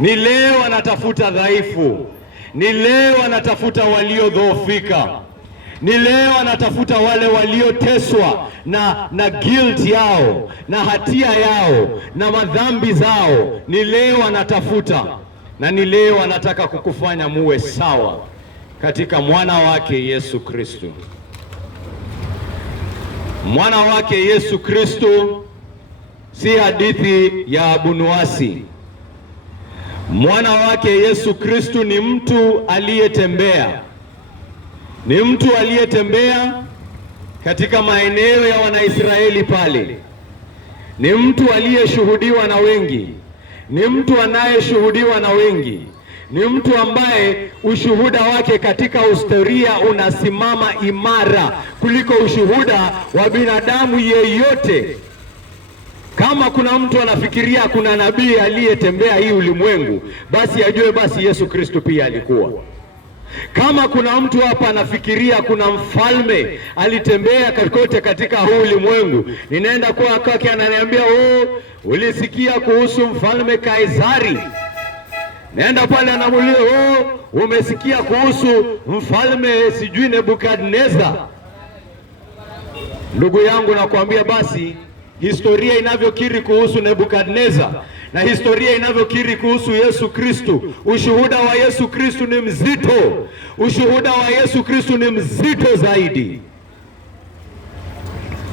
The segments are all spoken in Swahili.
Ni leo anatafuta dhaifu, ni leo anatafuta waliodhoofika, ni leo anatafuta wale walioteswa na guilt yao na hatia yao na madhambi zao. Ni leo anatafuta, na ni leo anataka kukufanya muwe sawa katika mwana wake Yesu Kristo. Mwana wake Yesu Kristo si hadithi ya Abunuwasi. Mwana wake Yesu Kristo ni mtu aliyetembea, ni mtu aliyetembea katika maeneo ya Wanaisraeli pale, ni mtu aliyeshuhudiwa na wengi, ni mtu anayeshuhudiwa na wengi, ni mtu ambaye ushuhuda wake katika historia unasimama imara kuliko ushuhuda wa binadamu yeyote. Kama kuna mtu anafikiria kuna nabii aliyetembea hii ulimwengu, basi ajue basi Yesu Kristo pia alikuwa. Kama kuna mtu hapa anafikiria kuna mfalme alitembea kote katika huu ulimwengu, ninaenda kwa kwake ananiambia, ulisikia kuhusu mfalme Kaisari? Naenda pale anamuuliza, umesikia kuhusu mfalme sijui Nebukadneza? Ndugu yangu, nakwambia basi historia inavyokiri kuhusu Nebukadneza na historia inavyokiri kuhusu Yesu Kristo, ushuhuda wa Yesu Kristo ni mzito. Ushuhuda wa Yesu Kristo ni mzito zaidi.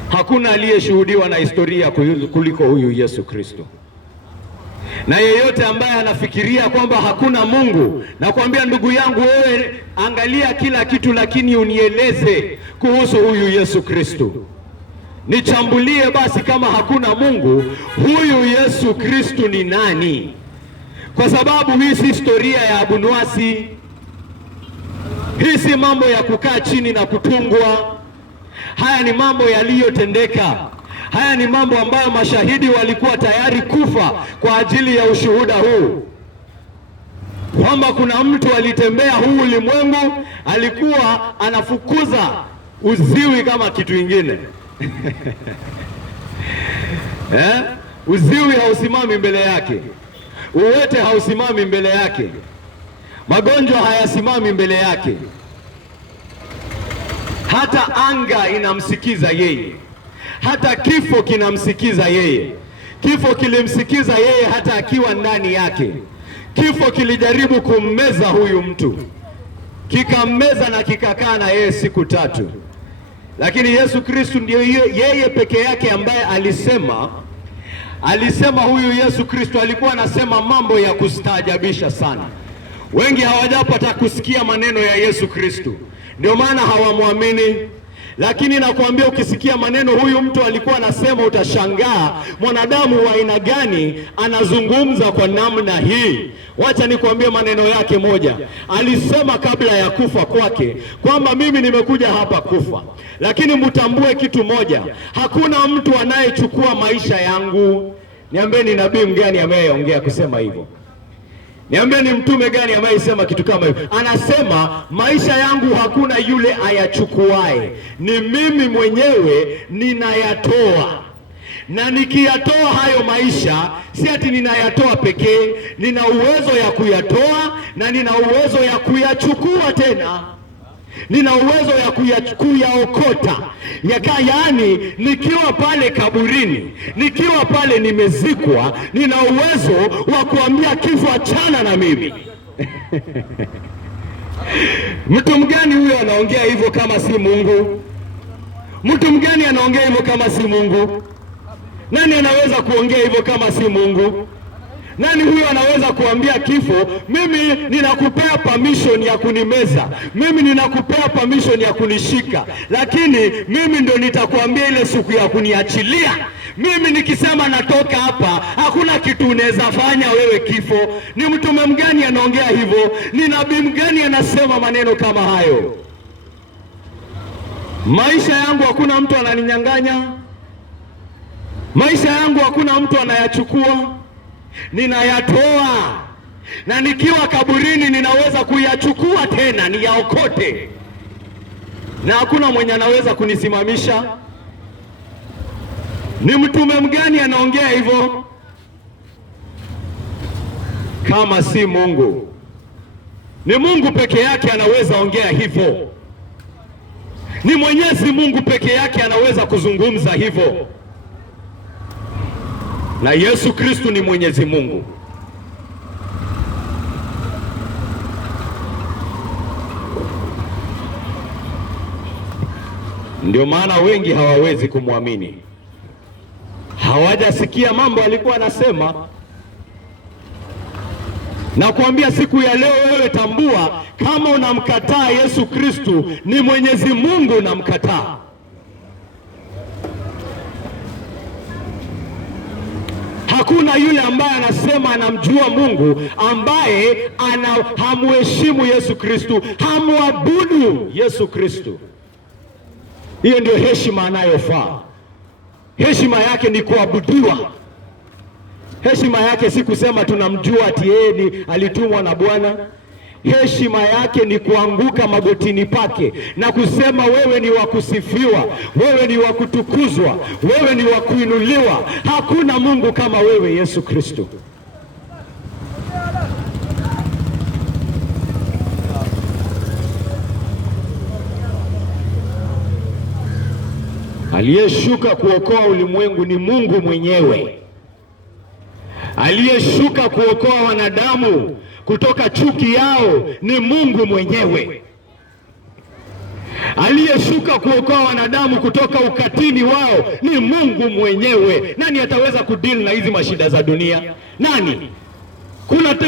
Hakuna aliyeshuhudiwa na historia kuliko huyu Yesu Kristo. Na yeyote ambaye anafikiria kwamba hakuna Mungu, nakwambia ndugu yangu, wewe angalia kila kitu, lakini unieleze kuhusu huyu Yesu Kristo. Nichambulie basi, kama hakuna Mungu, huyu Yesu Kristo ni nani? Kwa sababu hii si historia ya Abunuwasi, hii si mambo ya kukaa chini na kutungwa. Haya ni mambo yaliyotendeka. Haya ni mambo ambayo mashahidi walikuwa tayari kufa kwa ajili ya ushuhuda huu, kwamba kuna mtu alitembea huu ulimwengu, alikuwa anafukuza uziwi kama kitu kingine. Uziwi hausimami mbele yake, uwete hausimami mbele yake, magonjwa hayasimami mbele yake, hata anga inamsikiza yeye, hata kifo kinamsikiza yeye. Kifo kilimsikiza yeye hata akiwa ndani yake. Kifo kilijaribu kummeza huyu mtu, kikammeza na kikakaa na yeye siku 3. Lakini Yesu Kristo ndio yeye peke yake ambaye alisema huyu Yesu Kristo alikuwa anasema mambo ya kustaajabisha sana. Wengi hawajapata kusikia maneno ya Yesu Kristo, ndio maana hawamwamini. Lakini nakwambia, ukisikia maneno huyu mtu alikuwa anasema, utashangaa mwanadamu wa aina gani anazungumza kwa namna hii. Wacha nikwambie maneno yake moja. Alisema kabla ya kufa kwake kwamba mimi nimekuja hapa kufa, lakini mtambue kitu moja, hakuna mtu anayechukua maisha yangu. Niambie, ni nabii mgani ameyeongea kusema hivyo? Niambie, ni mtume gani ameyesema kitu kama hivyo? Anasema maisha yangu hakuna yule ayachukuae, ni mimi mwenyewe ninayatoa. Na nikiyatoa hayo maisha, si ati ninayatoa pekee, nina uwezo ya kuyatoa na nina uwezo ya kuyachukua tena. Nina uwezo ya kuyaokota. Yaani nikiwa pale kaburini, nikiwa pale nimezikwa, nina uwezo wa kuambia kifo achana na mimi. Mtu mgani huyo anaongea hivyo kama si Mungu? Mtu mgani anaongea hivyo kama si Mungu? Nani anaweza kuongea hivyo kama si Mungu? Nani huyo anaweza kuambia kifo, mimi ninakupea permission ya kunimeza, mimi ninakupea permission ya kunishika, lakini mimi ndo nitakuambia ile siku ya kuniachilia. Mimi nikisema natoka hapa, hakuna kitu unaweza fanya wewe kifo. Ni mtume mgani anaongea hivyo? Ni nabii mgani anasema maneno kama hayo? Maisha yangu hakuna mtu ananinyang'anya. Maisha yangu hakuna mtu anayachukua. Ninayatoa, na nikiwa kaburini ninaweza kuyachukua tena niyaokote, na hakuna mwenye anaweza kunisimamisha. Ni mtume mgani anaongea hivyo? kama si Mungu. Ni Mungu peke yake anaweza ongea hivyo. Ni Mwenyezi Mungu peke yake anaweza kuzungumza hivyo. Na Yesu Kristo ni Mwenyezi Mungu. Ndio maana wengi hawawezi kumwamini. Hawajasikia mambo alikuwa anasema. Na kuambia siku ya leo, wewe tambua, kama unamkataa Yesu Kristo, ni Mwenyezi Mungu unamkataa. Hakuna yule ambaye anasema anamjua Mungu ambaye hamheshimu Yesu Kristo, hamwabudu Yesu Kristo. Hiyo ndio heshima anayofaa. Heshima yake ni kuabudiwa. Heshima yake si kusema tunamjua ati yeye alitumwa na Bwana. Heshima yake ni kuanguka magotini pake na kusema wewe ni wa kusifiwa, wewe ni wa kutukuzwa, wewe ni wa kuinuliwa. Hakuna Mungu kama wewe Yesu Kristo. Aliyeshuka kuokoa ulimwengu ni Mungu mwenyewe. Aliyeshuka kuokoa wanadamu kutoka chuki yao ni Mungu mwenyewe. Aliyeshuka kuokoa wanadamu kutoka ukatili wao ni Mungu mwenyewe. Nani ataweza kudeal na hizi mashida za dunia? Nani?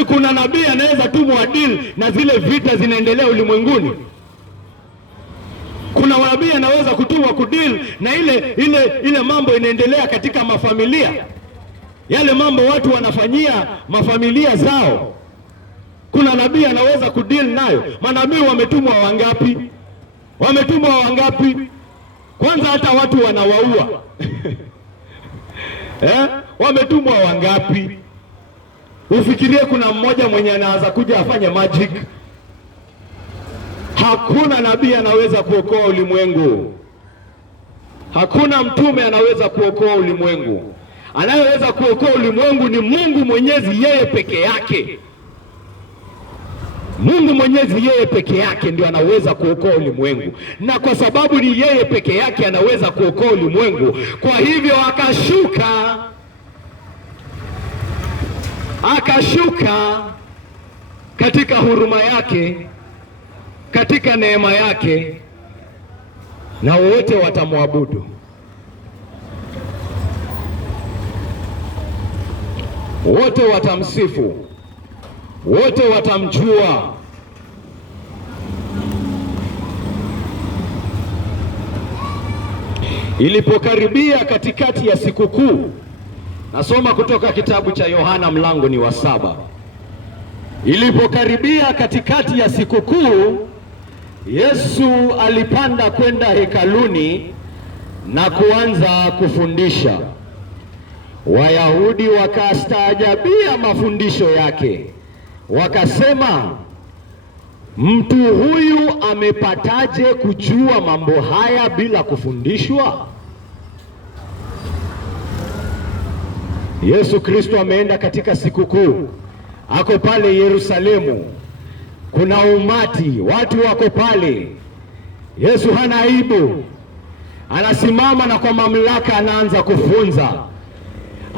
Kuna nabii anaweza tu muadil na zile vita zinaendelea ulimwenguni? Kuna nabii anaweza kutumwa kudeal na ile mambo inaendelea katika mafamilia? Yale mambo watu wanafanyia mafamilia zao, kuna nabii anaweza kudeal nayo? Manabii wametumwa wangapi? Wametumwa wangapi? Kwanza hata watu wanawaua wametumwa wangapi? Ufikirie kuna mmoja mwenye anaanza kuja afanye magic. Hakuna nabii anaweza kuokoa ulimwengu. Hakuna mtume anaweza kuokoa ulimwengu. Anayeweza kuokoa ulimwengu ni Mungu Mwenyezi, yeye peke yake. Mungu Mwenyezi yeye peke yake ndio anaweza kuokoa ulimwengu, na kwa sababu ni yeye peke yake anaweza kuokoa ulimwengu, kwa hivyo akashuka katika huruma yake, katika neema yake, na wote watamwabudu. Wote watamsifu, wote watamjua. Ilipokaribia katikati ya sikukuu, nasoma kutoka kitabu cha Yohana mlango ni wa 7. Ilipokaribia katikati ya sikukuu, Yesu alipanda kwenda hekaluni na kuanza kufundisha. Wayahudi wakastaajabia mafundisho yake, wakasema, mtu huyu amepataje kujua mambo haya bila kufundishwa? Yesu Kristo ameenda katika sikukuu, ako pale Yerusalemu, kuna umati, watu wako pale. Yesu hana aibu, anasimama na kwa mamlaka anaanza kufunza,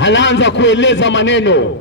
anaanza kueleza maneno.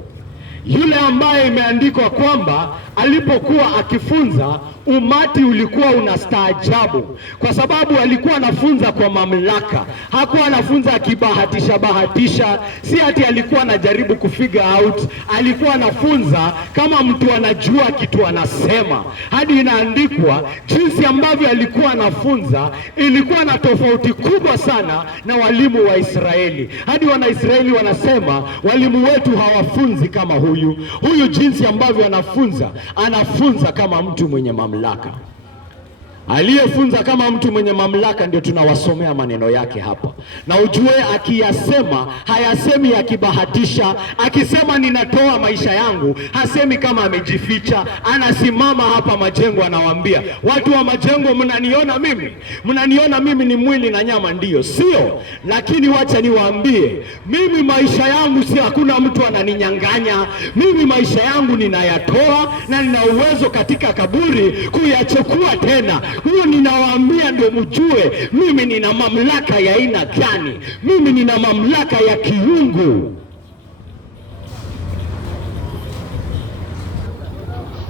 Yule ambaye imeandikwa kwamba alipokuwa akifunza umati ulikuwa unastaajabu, kwa sababu alikuwa anafunza kwa mamlaka. Hakuwa anafunza akibahatisha, si ati alikuwa anajaribu kufigure out. Alikuwa anafunza kama mtu anajua kitu anasema. Hadi inaandikwa jinsi ambavyo alikuwa anafunza ilikuwa na tofauti kubwa sana na walimu wa Israeli. Hadi Wanaisraeli wanasema walimu wetu hawafunzi kama huyu jinsi ambavyo anafunza kama mtu mwenye mamlaka. aliyefunza kama mtu mwenye mamlaka, ndio tunawasomea maneno yake hapa, na ujue akiyasema hayasemi akibahatisha. Akisema ninatoa maisha yangu, hasemi kama amejificha. Anasimama hapa Majengo, anawaambia watu wa Majengo, mnaniona mimi ni mwili na nyama, ndiyo, sio? Lakini wacha niwaambie, mimi maisha yangu si, hakuna mtu ananinyang'anya. Mimi maisha yangu ninayatoa, na nina uwezo katika kaburi kuyachukua tena. Huyo ninawaambia ndio mjue mimi nina mamlaka ya aina gani. Mimi nina mamlaka ya kiungu.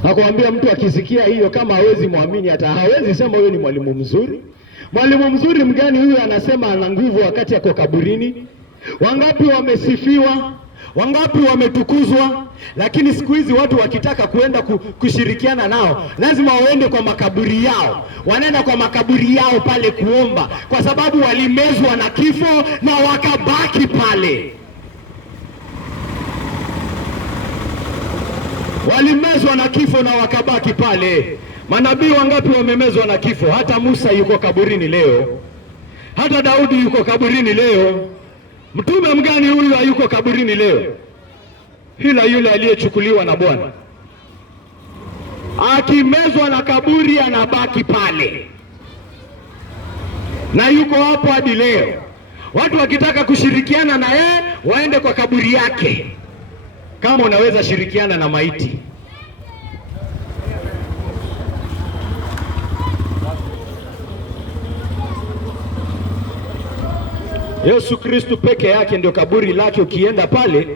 Nakwambia, mtu akisikia hiyo, kama hawezi muamini, hata hawezi sema huyo ni mwalimu mzuri. Mwalimu mzuri mgani huyo anasema ana nguvu wakati yako kaburini? Wangapi wamesifiwa, wangapi wametukuzwa? Lakini siku hizi watu wakitaka kuenda kushirikiana nao, lazima waende kwa makaburi yao. Wanaenda kwa makaburi yao pale kuomba, kwa sababu walimezwa na kifo na wakabaki pale. Walimezwa na kifo na wakabaki pale. Manabii wangapi wamemezwa na kifo? Hata Musa yuko kaburini leo, hata Daudi yuko kaburini leo. Mtume mgani huyu hayuko kaburini leo? Ila yule aliyechukuliwa na Bwana. Akimezwa na kaburi anabaki pale, na yuko hapo hadi leo. Watu wakitaka kushirikiana na yeye waende kwa kaburi yake. Kama unaweza shirikiana na maiti, Yesu Kristo peke yake ndio kaburi lake. Ukienda pale,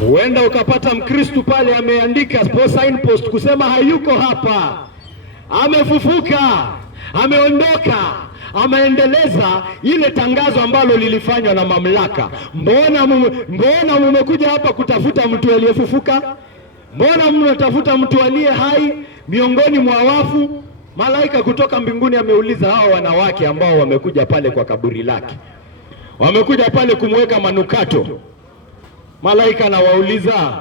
huenda ukapata Mkristo pale ameandika signpost kusema hayuko hapa, amefufuka, ameondoka, ameendeleza ile tangazo ambalo lilifanywa na mamlaka. Mbona mmekuja hapa kutafuta mtu aliyefufuka? Mbona mnatafuta mtu aliye hai miongoni mwa wafu? Malaika kutoka mbinguni ameuliza hao wanawake ambao wamekuja pale kwa kaburi lake, wamekuja pale kumweka manukato. Malaika anawauliza,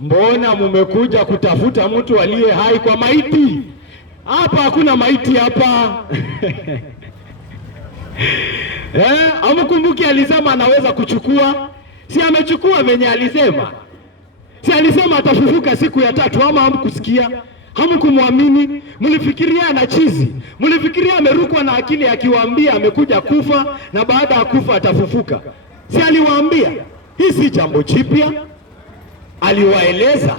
mbona mmekuja kutafuta mtu aliye hai kwa maiti? Hapa hakuna maiti hapa. Hamkumbuki alisema anaweza kuchukua? Si amechukua venye alisema? Si alisema atafufuka siku ya tatu? Ama hamkusikia? Hamkumwamini? Mlifikiria ana chizi, mlifikiria amerukwa na akili akiwaambia amekuja kufa na baada ya kufa atafufuka. Si aliwaambia? Hii si jambo jipya. Aliwaeleza,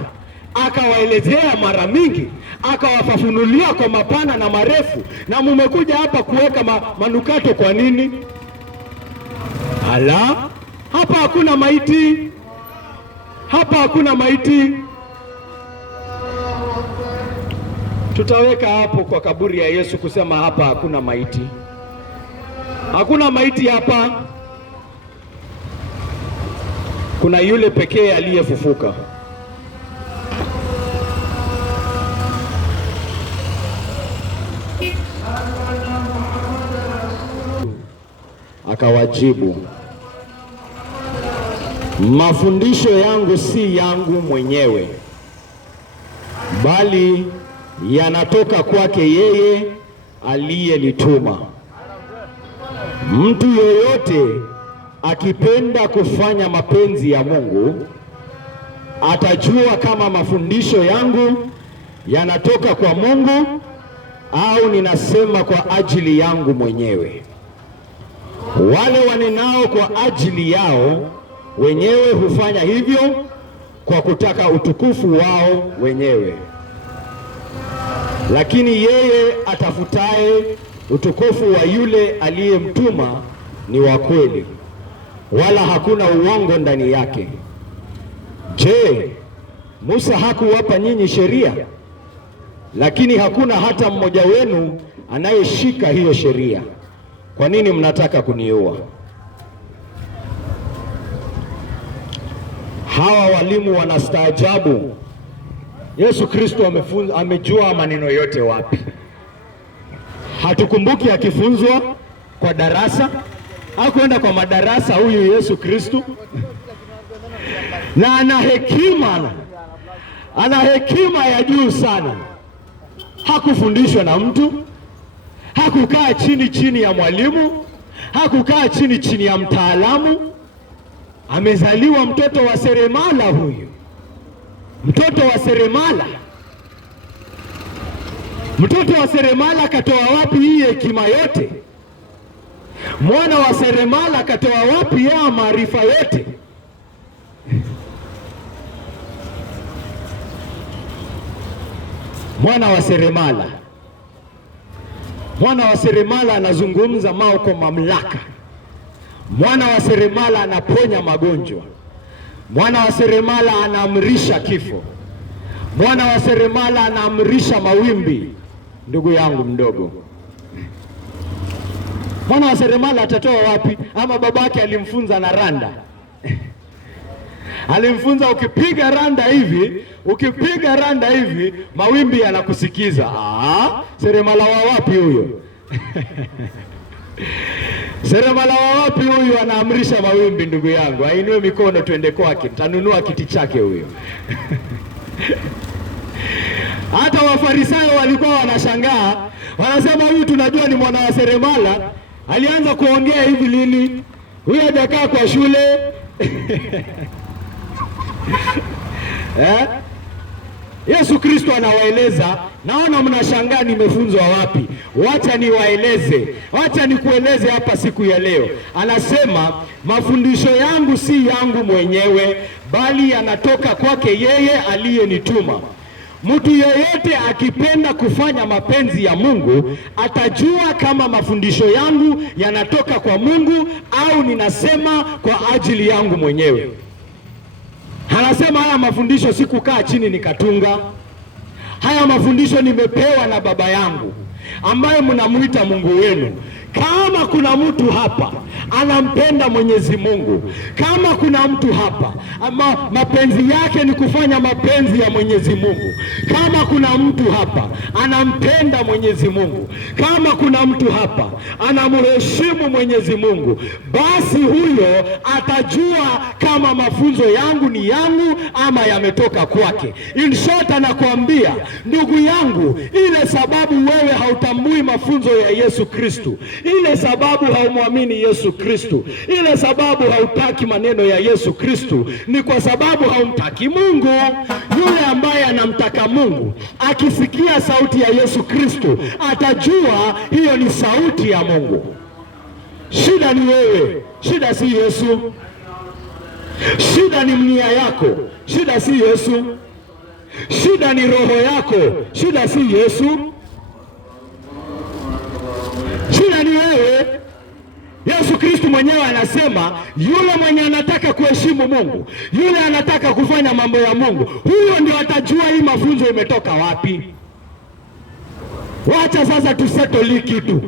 akawaelezea mara mingi, akawafafunulia kwa mapana na marefu. Na mmekuja hapa kuweka manukato kwa nini? Ala, hapa hakuna maiti, hapa hakuna maiti. Tutaweka hapo kwa kaburi ya Yesu kusema hapa hakuna maiti. Hakuna maiti hapa. Kuna yule pekee aliyefufuka. Akawajibu, mafundisho yangu si yangu mwenyewe, bali yanatoka kwake yeye aliyenituma. Mtu yoyote akipenda kufanya mapenzi ya Mungu atajua kama mafundisho yangu yanatoka kwa Mungu au ninasema kwa ajili yangu mwenyewe. Wale wanenao kwa ajili yao wenyewe hufanya hivyo kwa kutaka utukufu wao wenyewe, lakini yeye atafutaye utukufu wa yule aliyemtuma ni wa kweli, wala hakuna uongo ndani yake. Je, Musa hakuwapa nyinyi sheria? Lakini hakuna hata mmoja wenu anayeshika hiyo sheria. Kwa nini mnataka kuniua? Hawa walimu wanastaajabu. Yesu Kristo amejua maneno yote wapi? Hatukumbuki akifunzwa kwa darasa? Hakuenda kwa madarasa huyu Yesu Kristo? Na ana hekima ya juu sana. hakufundishwa na mtu, hakukaa chini ya mwalimu, hakukaa chini ya mtaalamu. Amezaliwa mtoto wa seremala huyu, mtoto wa seremala. Mtoto wa seremala katoa wapi hii hekima yote? Mwana wa seremala katoa wapi ya maarifa yote? Mwana wa seremala anazungumza mao kwa mamlaka. Mwana wa seremala anaponya magonjwa. Mwana wa seremala anaamrisha kifo. Mwana wa seremala anaamrisha mawimbi. Ndugu yangu mdogo, mwana wa seremala atatoa wapi? Ama babake alimfunza na randa? Alimfunza ukipiga randa hivi mawimbi yanakusikiza. Seremala wa wapi huyo? Seremala wa wapi huyu anaamrisha mawimbi? Ndugu yangu, ainue mikono tuende kwake, tanunua kiti chake huyo. Hata Wafarisayo walikuwa wanashangaa, wanasema huyu tunajua ni mwana wa seremala, alianza kuongea hivi lini? Huyu hajakaa kwa shule. Yesu Kristo anawaeleza, naona mnashangaa nimefunzwa wapi? Wacha niwaeleze, wacha nikueleze hapa siku ya leo. Anasema mafundisho yangu si yangu mwenyewe, bali yanatoka kwake yeye aliyenituma. Mtu yeyote akipenda kufanya mapenzi ya Mungu atajua kama mafundisho yangu yanatoka kwa Mungu au ninasema kwa ajili yangu mwenyewe. Anasema haya mafundisho sikukaa chini nikatunga. Haya mafundisho nimepewa na Baba yangu ambaye mnamuita Mungu wenu. Kama kuna mtu hapa anampenda Mwenyezi Mungu, kama kuna mtu hapa mapenzi yake ni kufanya mapenzi ya Mwenyezi Mungu, kama kuna mtu hapa anampenda Mwenyezi Mungu, kama kuna mtu hapa anamheshimu Mwenyezi Mungu, basi huyo atajua kama mafunzo yangu ni yangu ama yametoka kwake. In short, anakuambia ndugu yangu, ile sababu wewe hautambui mafunzo ya Yesu Kristo, ile sababu haumwamini Yesu Kristo, ile sababu hautaki maneno ya Yesu Kristo, ni kwa sababu haumtaki Mungu. Yule ambaye anamtaka Mungu akisikia sauti ya Yesu Kristo atajua hiyo ni sauti ya Mungu. Shida ni wewe, shida si Yesu. Shida ni nia yako, shida si Yesu. Shida ni roho yako, shida si Yesu. Shida ni wewe. Yesu Kristo mwenyewe anasema yule mwenye anataka kuheshimu Mungu, yule anataka kufanya mambo ya Mungu, huyo ndio atajua hii mafunzo imetoka wapi. Wacha sasa tusettle kitu.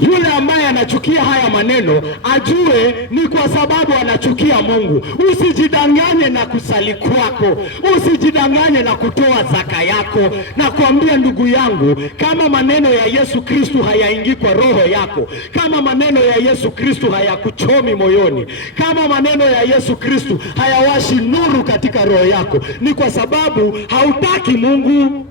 Yule ambaye anachukia haya maneno ajue ni kwa sababu anachukia Mungu. Usijidanganye na kusali kwako, usijidanganye na kutoa zaka yako. Na kuambia ndugu yangu, kama maneno ya Yesu Kristo hayaingii kwa roho yako, kama maneno ya Yesu Kristo hayakuchomi moyoni, kama maneno ya Yesu Kristo hayawashi nuru katika roho yako, ni kwa sababu hautaki Mungu.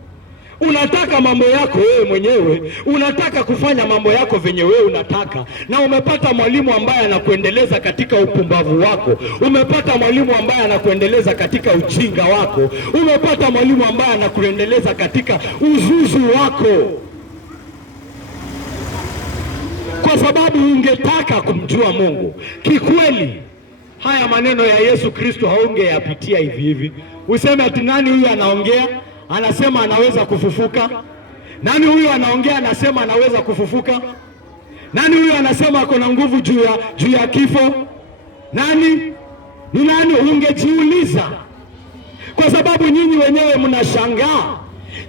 Unataka mambo yako wewe mwenyewe, unataka kufanya mambo yako venye wewe unataka, na umepata mwalimu ambaye anakuendeleza katika upumbavu wako, umepata mwalimu ambaye anakuendeleza katika ujinga wako, umepata mwalimu ambaye anakuendeleza katika uzuzu wako, kwa sababu ungetaka kumjua Mungu kikweli. Haya maneno ya Yesu Kristo haungeyapitia hivi hivi. Useme ati nani huyu anaongea anasema anaweza kufufuka? Nani huyu anaongea anasema anaweza kufufuka? Nani huyu anasema ako na nguvu juu ya kifo? Nani? Ni nani? Ungejiuliza, kwa sababu nyinyi wenyewe mnashangaa.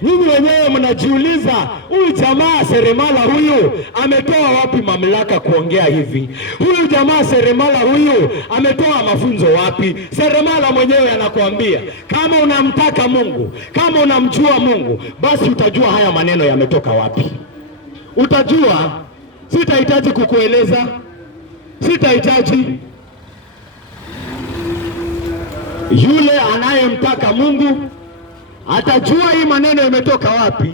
Nyinyi wenyewe mnajiuliza, huyu jamaa seremala huyu ametoa wapi mamlaka kuongea hivi? Huyu jamaa seremala huyu ametoa mafunzo wapi? Seremala mwenyewe anakuambia kama unamtaka Mungu, kama unamjua Mungu, basi utajua haya maneno yametoka wapi. Utajua. Sitahitaji kukueleza, sitahitaji. Yule anayemtaka Mungu atajua hii maneno imetoka wapi.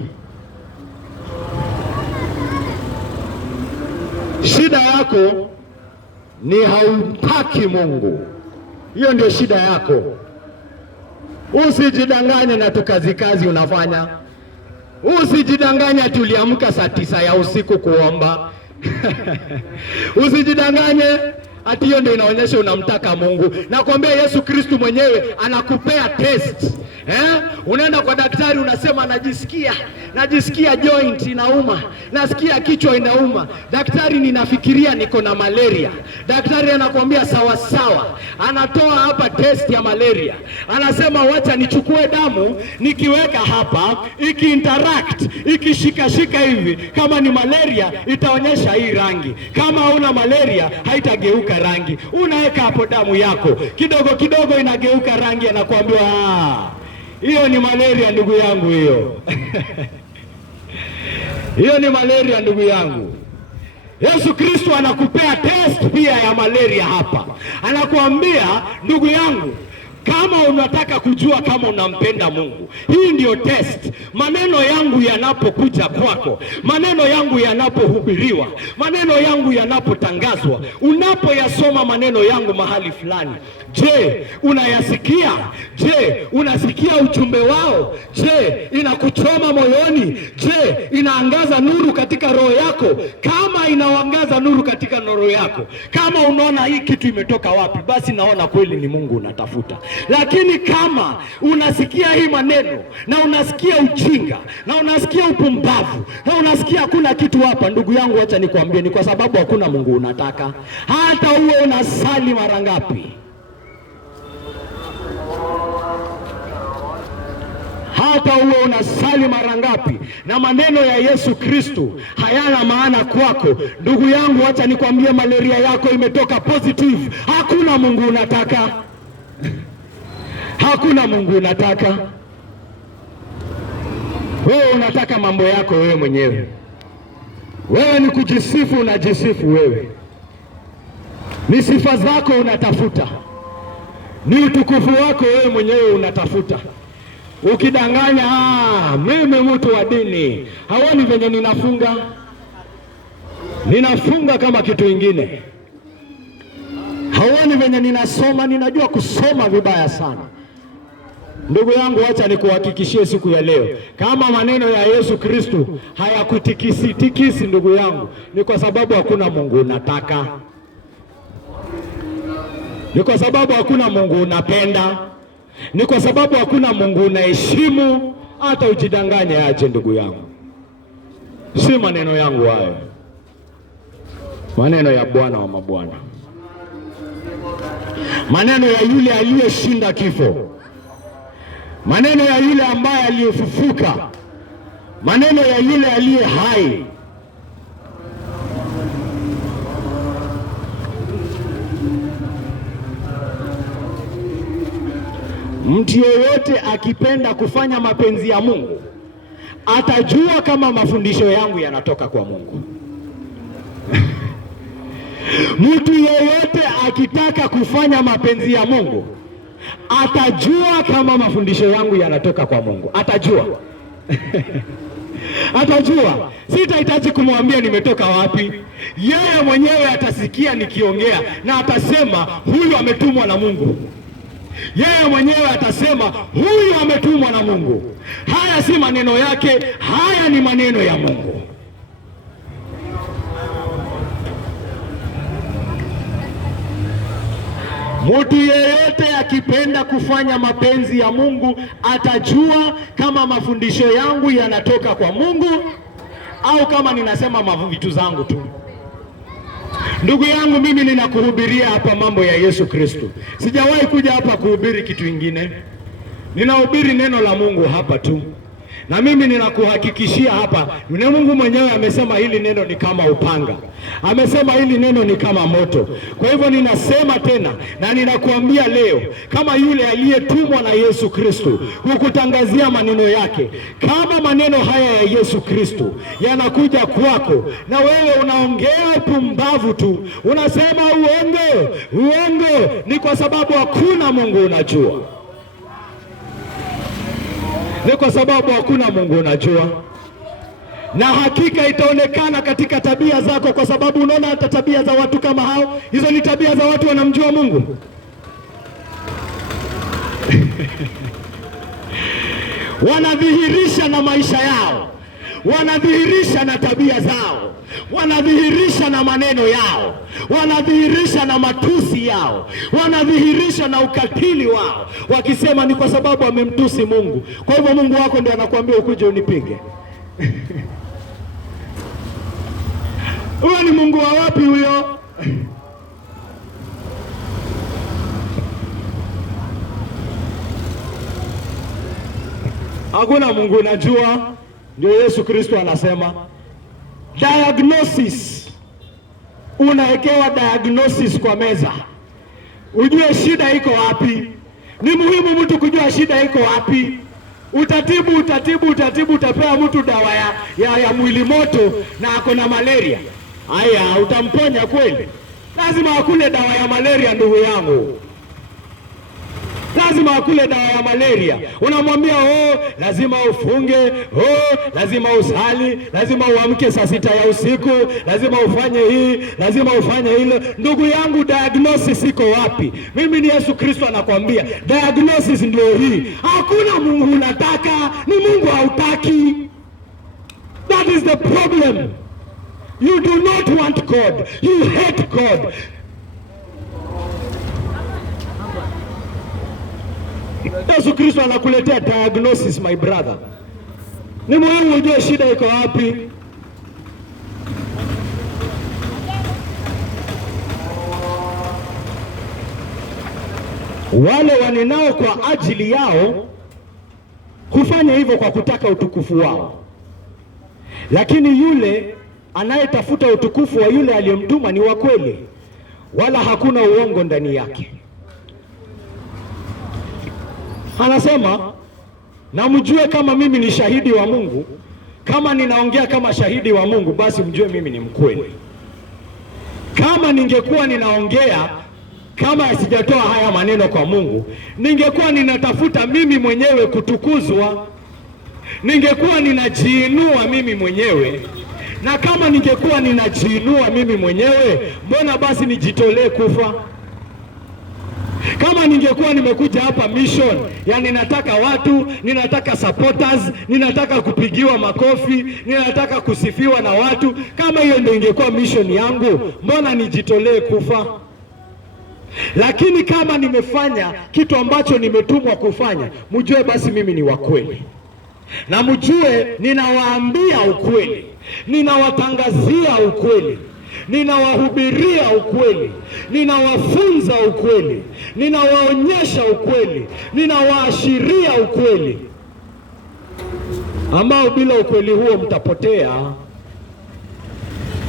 Shida yako ni haumtaki Mungu. Hiyo ndio shida yako. Usijidanganye na tukazikazi unafanya. Usijidanganye tuliamka saa 9 ya usiku kuomba. Usijidanganye ati hiyo ndio inaonyesha unamtaka Mungu. Nakwambia Yesu Kristo mwenyewe anakupea test. Unaenda kwa daktari unasema najisikia joint inauma, nasikia kichwa inauma. Daktari, ninafikiria niko na malaria. Daktari anakuambia sawa sawa, anatoa hapa test ya malaria, anasema wacha nichukue damu, nikiweka hapa, ikiinteract, ikishikashika hivi, kama ni malaria itaonyesha hii rangi, kama hauna malaria haitageuka rangi. Unaweka hapo damu yako, kidogo kidogo inageuka rangi, anakuambia hiyo ni malaria ndugu yangu hiyo. Hiyo ni malaria ndugu yangu. Yesu Kristo anakupea test pia ya malaria hapa. Anakuambia ndugu yangu, kama unataka kujua kama unampenda Mungu, hii ndio test. Maneno yangu yanapokuja kwako, maneno yangu yanapohubiriwa, maneno yangu yanapotangazwa, unapoyasoma maneno yangu mahali fulani, je, unayasikia? Je, unasikia ujumbe wao? Je, inakuchoma moyoni? Je, inaangaza nuru katika roho yako? Kama inaangaza nuru katika roho yako, kama unaona hii kitu imetoka wapi, basi naona kweli ni Mungu unatafuta. Lakini kama unasikia hii maneno na unasikia ujinga na unasikia upumbavu na unasikia hakuna kitu hapa, ndugu yangu, acha nikwambie, ni kwa sababu hakuna Mungu unataka. Hata uwe unasali mara ngapi, hata uwe unasali mara ngapi, na maneno ya Yesu Kristo hayana maana kwako, ndugu yangu, acha nikwambie, malaria yako imetoka positive. Hakuna Mungu unataka. Hakuna Mungu unataka. Wewe unataka mambo yako wewe mwenyewe. Wewe ni kujisifu, unajisifu wewe. Ni sifa zako unatafuta. Ni utukufu wako wewe mwenyewe unatafuta. Ukidanganya, mimi mtu wa dini, hawani venye ninafunga. Ninafunga kama kitu ingine. Hawani venye ninasoma, ninajua kusoma vibaya sana. Ndugu yangu, acha nikuhakikishie siku ya leo, kama maneno ya Yesu Kristo hayakutikisi ndugu yangu, ni kwa sababu hakuna Mungu unataka. Ni kwa sababu hakuna Mungu unapenda. Ni kwa sababu hakuna Mungu unaheshimu. Hata ujidanganye aje ndugu yangu. Si maneno yangu hayo, maneno ya Bwana wa mabwana, maneno ya yule aliyeshinda kifo, maneno ya yule ambaye aliyefufuka, maneno ya yule aliye hai. Mtu yeyote akipenda kufanya mapenzi ya Mungu atajua kama mafundisho yangu yanatoka kwa Mungu. Mtu yeyote akitaka kufanya mapenzi ya Mungu atajua kama mafundisho yangu yanatoka kwa Mungu. Atajua. Atajua. Sitahitaji kumwambia nimetoka wapi. Yeye mwenyewe atasikia nikiongea na atasema huyu ametumwa na Mungu. Yeye mwenyewe atasema huyu ametumwa na Mungu. Haya si maneno yake, haya ni maneno ya Mungu. Mtu yeyote akipenda kufanya mapenzi ya Mungu atajua kama mafundisho yangu yanatoka kwa Mungu au kama ninasema vitu zangu tu. Ndugu yangu, mimi ninakuhubiria hapa mambo ya Yesu Kristo. Sijawahi kuja hapa kuhubiri kitu kingine. Ninahubiri neno la Mungu hapa tu. Na mimi ninakuhakikishia hapa, Mungu mwenyewe amesema hili neno ni kama upanga. Amesema hili neno ni kama moto. Kwa hivyo ninasema tena na ninakuambia leo, kama yule aliyetumwa na Yesu Kristo kukutangazia maneno yake, kama maneno haya ya Yesu Kristo yanakuja kwako na wewe unaongea pumbavu tu, unasema uongo, ni kwa sababu hakuna Mungu unajua. Ni kwa sababu hakuna Mungu unajua, na hakika itaonekana katika tabia zako, kwa sababu unaona hata tabia za watu kama hao, hizo ni tabia za watu wanamjua Mungu. Wanadhihirisha na maisha yao, wanadhihirisha na tabia zao, wanadhihirisha na maneno yao, wanadhihirisha na matusi yao, wanadhihirisha na ukatili wao, wakisema ni kwa sababu amemtusi Mungu. Kwa hivyo Mungu wako ndio anakuambia ukuje unipige. Huyo ni Mungu wa wapi huyo? Hakuna Mungu unajua. Ndio Yesu Kristo anasema diagnosis. Unawekewa diagnosis kwa meza, ujue shida iko wapi. Ni muhimu mtu kujua shida iko wapi. Utatibu, utapea mtu dawa ya mwili moto na ako na malaria. Haya, utamponya kweli? Lazima akule dawa ya malaria, ndugu yangu. Lazima akule dawa ya malaria. Unamwambia lazima ufunge, lazima usali, lazima uamke saa 6 ya usiku, lazima ufanye hii, lazima ufanye hilo. Ndugu yangu, diagnosis iko wapi? Mimi ni Yesu Kristo anakuambia diagnosis ndio hii. Hakuna Mungu unataka, ni Mungu hautaki. That is the problem. You do not want God. You hate God. Yesu Kristo anakuletea diagnosis, my brother. Ni muhimu ujue shida iko wapi. Wale wanenao kwa ajili yao hufanya hivyo kwa kutaka utukufu wao, lakini yule anayetafuta utukufu wa yule aliyemtuma ni wa kweli, wala hakuna uongo ndani yake. Anasema na mjue kama mimi ni shahidi wa Mungu. Kama ninaongea kama shahidi wa Mungu, basi mjue mimi ni mkweli. Kama ningekuwa ninaongea kama sijatoa haya maneno kwa Mungu, ningekuwa ninatafuta mimi mwenyewe kutukuzwa, ningekuwa ninajiinua mimi mwenyewe. Na kama ningekuwa ninajiinua mimi mwenyewe, mbona basi nijitolee kufa? Kama ningekuwa nimekuja hapa mission, yani nataka watu, ninataka supporters, ninataka kupigiwa makofi, ninataka kusifiwa na watu, kama hiyo ndio ingekuwa mission yangu, mbona nijitolee kufa? Lakini kama nimefanya kitu ambacho nimetumwa kufanya, mjue basi mimi ni wa kweli. Na mjue ninawaambia ukweli, ninawatangazia ukweli, ninawahubiria ukweli, ninawafunza ukweli, ninawaonyesha ukweli, ninawaashiria ukweli, ambao bila ukweli huo mtapotea.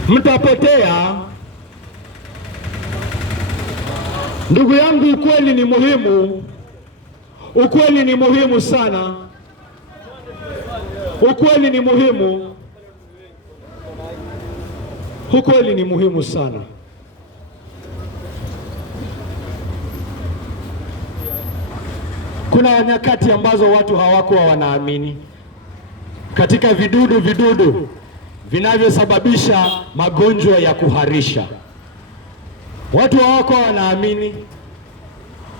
Mtapotea. Ndugu yangu, ukweli ni muhimu. Ukweli ni muhimu sana. Ukweli ni muhimu. Ukweli ni muhimu sana. Kuna nyakati ambazo watu hawakuwa wanaamini katika vidudu vinavyosababisha magonjwa ya kuharisha. Watu hawakuwa wanaamini.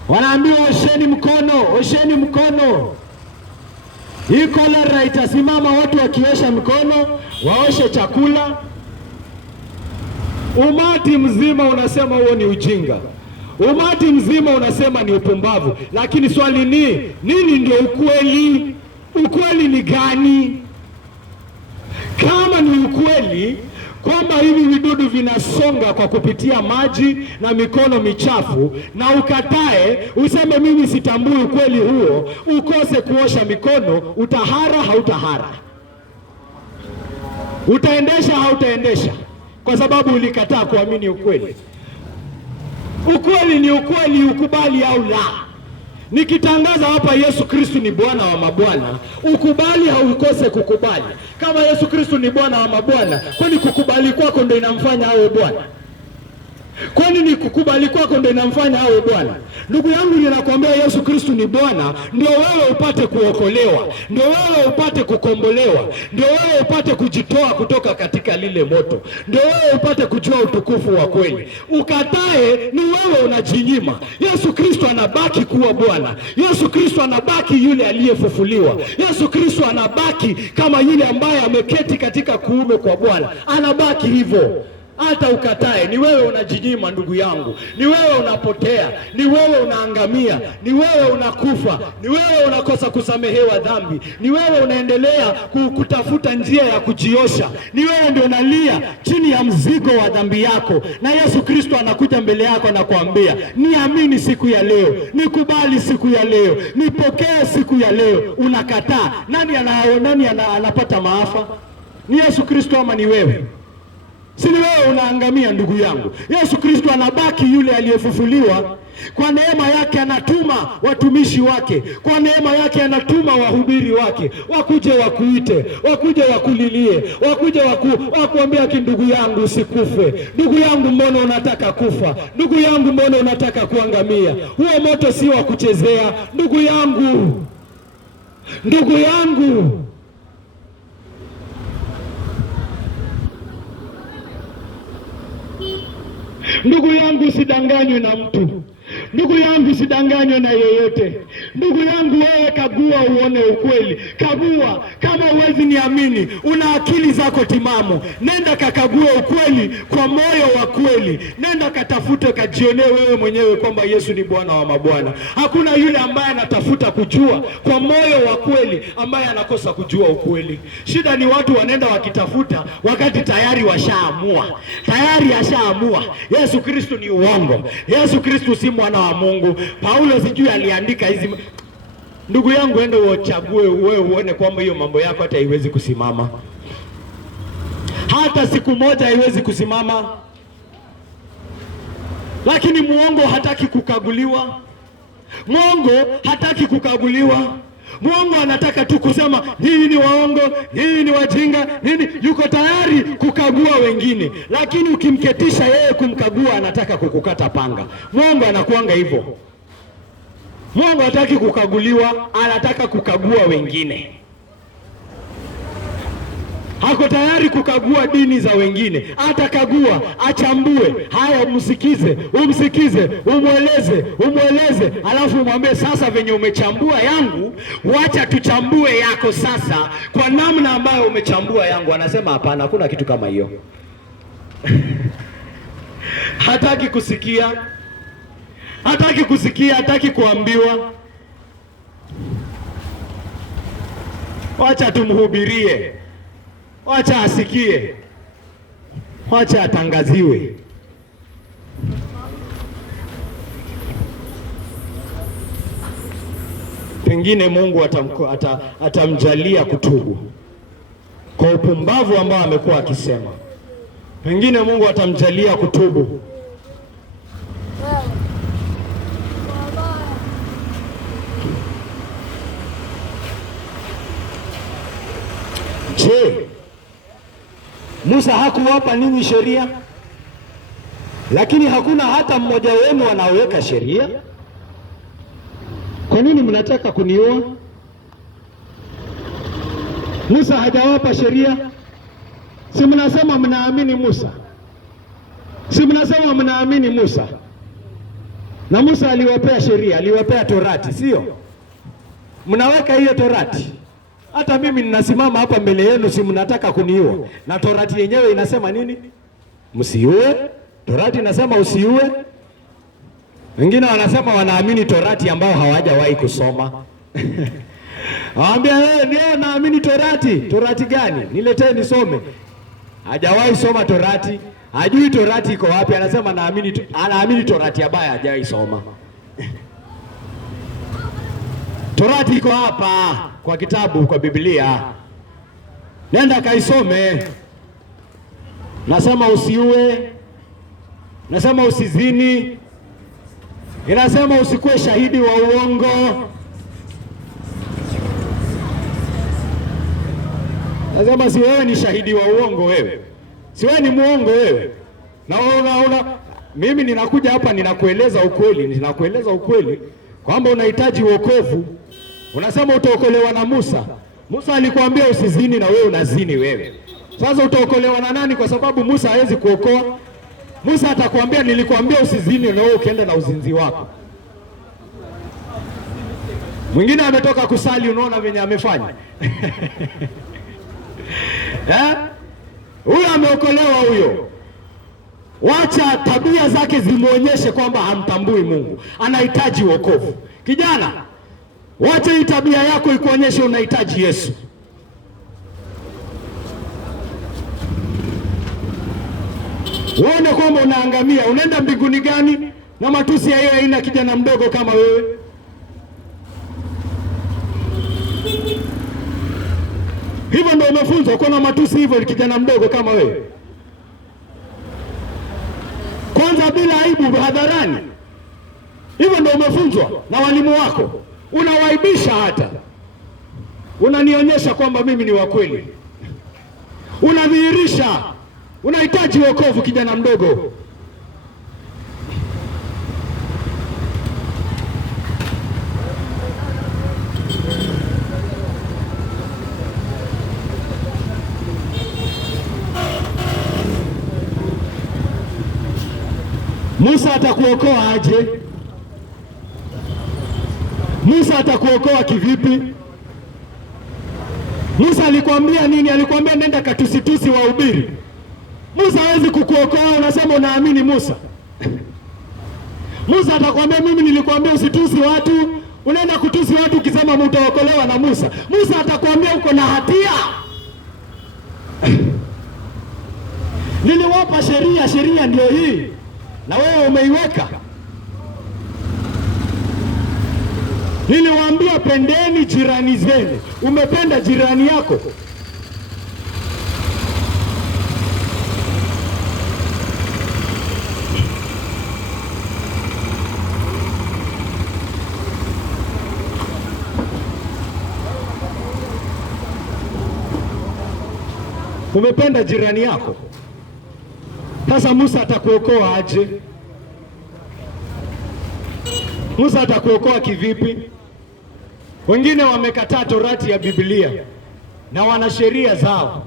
Wanaambiwa osheni mkono, osheni mkono. Hii kolera itasimama watu wakiosha mkono, waoshe chakula. Umati mzima unasema huo ni ujinga. Umati mzima unasema ni upumbavu. Lakini swali ni nini ndio ukweli? Ukweli ni gani? Kama ni ukweli kwamba hivi vidudu vinasonga kwa kupitia maji na mikono michafu, na ukatae useme mimi sitambui ukweli huo, ukose kuosha mikono, utahara hautahara? Utaendesha hautaendesha? Kwa sababu ulikataa kuamini ukweli. Ukweli ni ukweli, ukubali au la. Nikitangaza hapa Yesu Kristo ni Bwana wa mabwana, ukubali au ukose kukubali. Kama Yesu Kristo ni Bwana wa mabwana, kwani kukubali kwako ndio inamfanya awe Bwana? Kwani ni kukubali kwako ndio inamfanya awe Bwana? Ndugu yangu, ninakwambia Yesu Kristo ni Bwana, ndio wewe upate kuokolewa, ndio wewe upate kukombolewa, ndio wewe upate kujitoa kutoka katika lile moto, ndio wewe upate kujua utukufu wa kweli. Ukatae, ni wewe unajinyima. Yesu Kristo anabaki kuwa Bwana. Yesu Kristo anabaki yule aliyefufuliwa. Yesu Kristo anabaki kama yule ambaye ameketi katika kuume kwa Bwana, anabaki hivyo. Hata ukatae, ni wewe unajinyima ndugu yangu, ni wewe unapotea, ni wewe unaangamia, ni wewe unakufa, ni wewe unakosa kusamehewa dhambi, ni wewe unaendelea kutafuta njia ya kujiosha, ni wewe ndio unalia chini ya mzigo wa dhambi yako, na Yesu Kristo anakuja mbele yako na kuambia, niamini siku ya leo, nikubali siku ya leo, nipokee siku ya leo. Unakataa. Nani anapata maafa? Ni Yesu Kristo ama ni wewe? Si ni wewe unaangamia ndugu yangu. Yesu Kristo anabaki yule aliyefufuliwa. Kwa neema yake anatuma watumishi wake, kwa neema yake anatuma wahubiri wake, wakuje wakuite, wakuje wakulilie, wakuje wakuambia ndugu yangu usikufe, ndugu yangu mbona unataka kufa, ndugu yangu mbona unataka kuangamia. Huo moto si wa kuchezea ndugu yangu, ndugu yangu. Ndugu yangu, usidanganywe na mtu. Ndugu yangu, usidanganywe na yeyote. Ndugu yangu, wewe kagua uone ukweli. Kagua. Kama huwezi niamini, una akili zako timamu, nenda kakague ukweli kwa moyo wa kweli. Nenda katafute, kajionee wewe mwenyewe kwamba Yesu ni Bwana wa mabwana. Hakuna yule ambaye anatafuta kujua kwa moyo wa kweli ambaye anakosa kujua ukweli. Shida ni watu wanaenda wakitafuta wakati tayari washaamua. Tayari ashaamua Yesu Kristo ni uongo, Yesu Kristo si mwana wa Mungu. Paulo sijui aliandika hizi. Ndugu yangu, ende uchague wewe uone kwamba hiyo mambo yako hata haiwezi kusimama. Hata siku moja haiwezi kusimama. Lakini muongo hataki kukaguliwa. Muongo hataki kukaguliwa. Muongo anataka tu kusema hii ni waongo, hii ni wajinga, nini, yuko tayari kukagua wengine. Lakini ukimketisha yeye kumkagua, anataka kukukata panga. Muongo anakuanga hivyo. Muongo hataki kukaguliwa, anataka kukagua wengine. Hako tayari kukagua dini za wengine. Atakagua, achambue. Haya, umsikize, umweleze, alafu umwambie sasa venye umechambua yangu, wacha tuchambue yako sasa kwa namna ambayo umechambua yangu. Anasema hapana, hakuna kitu kama hiyo. Hataki kusikia. Hataki kuambiwa. Wacha tumhubirie. Wacha asikie, wacha atangaziwe. Pengine Mungu atamjalia kutubu kwa upumbavu ambao amekuwa akisema. Pengine Mungu atamjalia kutubu. Je, Musa hakuwapa ninyi sheria? Lakini hakuna hata mmoja wenu anaweka sheria. Kwa nini mnataka kuniua? Musa hajawapa sheria. Si mnasema mnaamini Musa? Si mnasema mnaamini Musa? Na Musa aliwapea sheria, aliwapea Torati, sio? Mnaweka hiyo Torati. Hata mimi ninasimama hapa mbele yenu, si mnataka kuniua. Na Torati yenyewe inasema nini? Msiue. Torati inasema usiue. Wengine wanasema wanaamini Torati ambao hawajawahi kusoma. Waambia ndio naamini Torati. Torati gani? Niletee nisome. Hajawahi soma Torati. Hajui Torati iko wapi, anasema anaamini Torati ambayo hajawahi soma. Torati iko hapa kwa kitabu, kwa Biblia. Nenda kaisome. Nasema usiue. Nasema usizini. Inasema usikuwe shahidi wa uongo. Nasema si wewe ni shahidi wa uongo wewe. Si wewe ni muongo wewe. Na mimi ninakuja hapa ninakueleza ukweli kwamba unahitaji wokovu. Unasema utaokolewa na Musa. Musa alikwambia usizini na wewe unazini wewe. Sasa utaokolewa na nani? Kwa sababu Musa hawezi kuokoa. Musa atakwambia nilikwambia usizini na wewe ukienda na uzinzi wako. Mwingine ametoka kusali, unaona venye amefanya. Huyo ameokolewa huyo. Wacha tabia zake zimuonyeshe kwamba hamtambui Mungu, anahitaji wokovu. Kijana, wacha hii tabia yako ikuonyeshe unahitaji Yesu. Uone kwamba unaangamia, unaenda mbinguni gani? Na matusi ya hiyo haina kijana mdogo kama wewe. Hivyo ndio umefunzwa kuwa na matusi hivyo kijana mdogo kama wewe? Kwanza bila aibu hadharani. Hivyo ndio umefunzwa na walimu wako. Unawaibisha hata. Unanionyesha kwamba mimi ni wa kweli. Unadhihirisha unahitaji wokovu kijana mdogo. Musa atakuokoa aje? Musa atakuokoa kivipi? Musa alikwambia nini? Alikwambia nenda katusitusi wahubiri. Musa hawezi kukuokoa. Unasema unaamini Musa? Musa atakwambia mimi nilikwambia usitusi watu, unaenda kutusi watu ukisema mtaokolewa na Musa. Musa atakwambia uko na hatia. Niliwapa sheria ndio hii na wewe umeiweka. Niliwaambia pendeni jirani zenu, umependa jirani yako. Umependa jirani yako. Sasa Musa atakuokoa aje? Musa atakuokoa kivipi? Wengine wamekataa torati ya Biblia na wana sheria zao,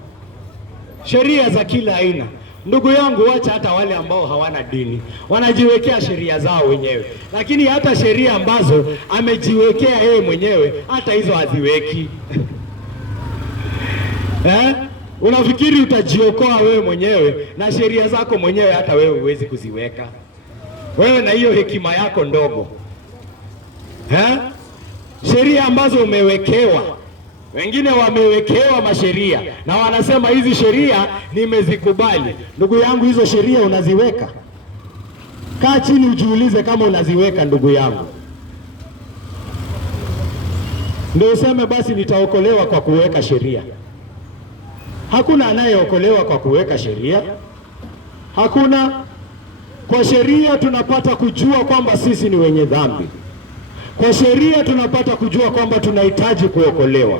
sheria za kila aina. Ndugu yangu, wacha hata wale ambao hawana dini wanajiwekea sheria zao wenyewe, lakini hata sheria ambazo amejiwekea yeye mwenyewe hata hizo haziweki. Unafikiri utajiokoa wewe mwenyewe na sheria zako mwenyewe? Hata wewe huwezi kuziweka, wewe na hiyo hekima yako ndogo. Sheria ambazo umewekewa, wengine wamewekewa masheria na wanasema hizi sheria nimezikubali. Ndugu yangu, hizo sheria unaziweka? Kaa chini ujiulize kama unaziweka, ndugu yangu, ndio useme basi nitaokolewa kwa kuweka sheria. Hakuna anayeokolewa kwa kuweka sheria. Hakuna. Kwa sheria tunapata kujua kwamba sisi ni wenye dhambi. Kwa sheria tunapata kujua kwamba tunahitaji kuokolewa.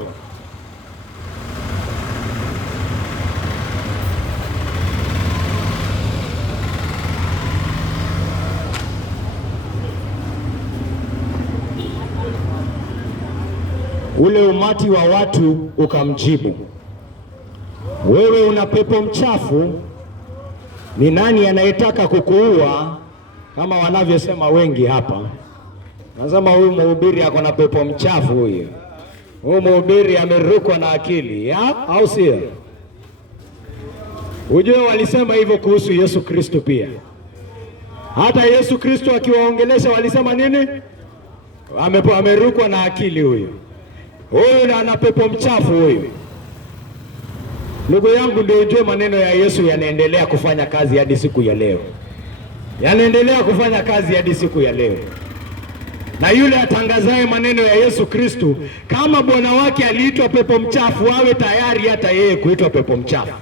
Ule umati wa watu ukamjibu, wewe una pepo mchafu, ni nani anayetaka kukuua? Kama wanavyosema wengi hapa. Nasema huyu mhubiri ako na pepo mchafu huyu. Huyu mhubiri amerukwa na akili, au sio? Ujue walisema hivyo kuhusu Yesu Kristo pia. Hata Yesu Kristo akiwaongelesha walisema nini? Amerukwa na akili huyu. Huyu ana pepo mchafu huyu. Ndugu yangu, ndio ujue maneno ya Yesu yanaendelea kufanya kazi hadi siku ya leo. Yanaendelea kufanya kazi hadi siku ya leo. Na yule atangazaye maneno ya Yesu Kristo, kama bwana wake aliitwa pepo mchafu, awe tayari hata yeye kuitwa pepo mchafu.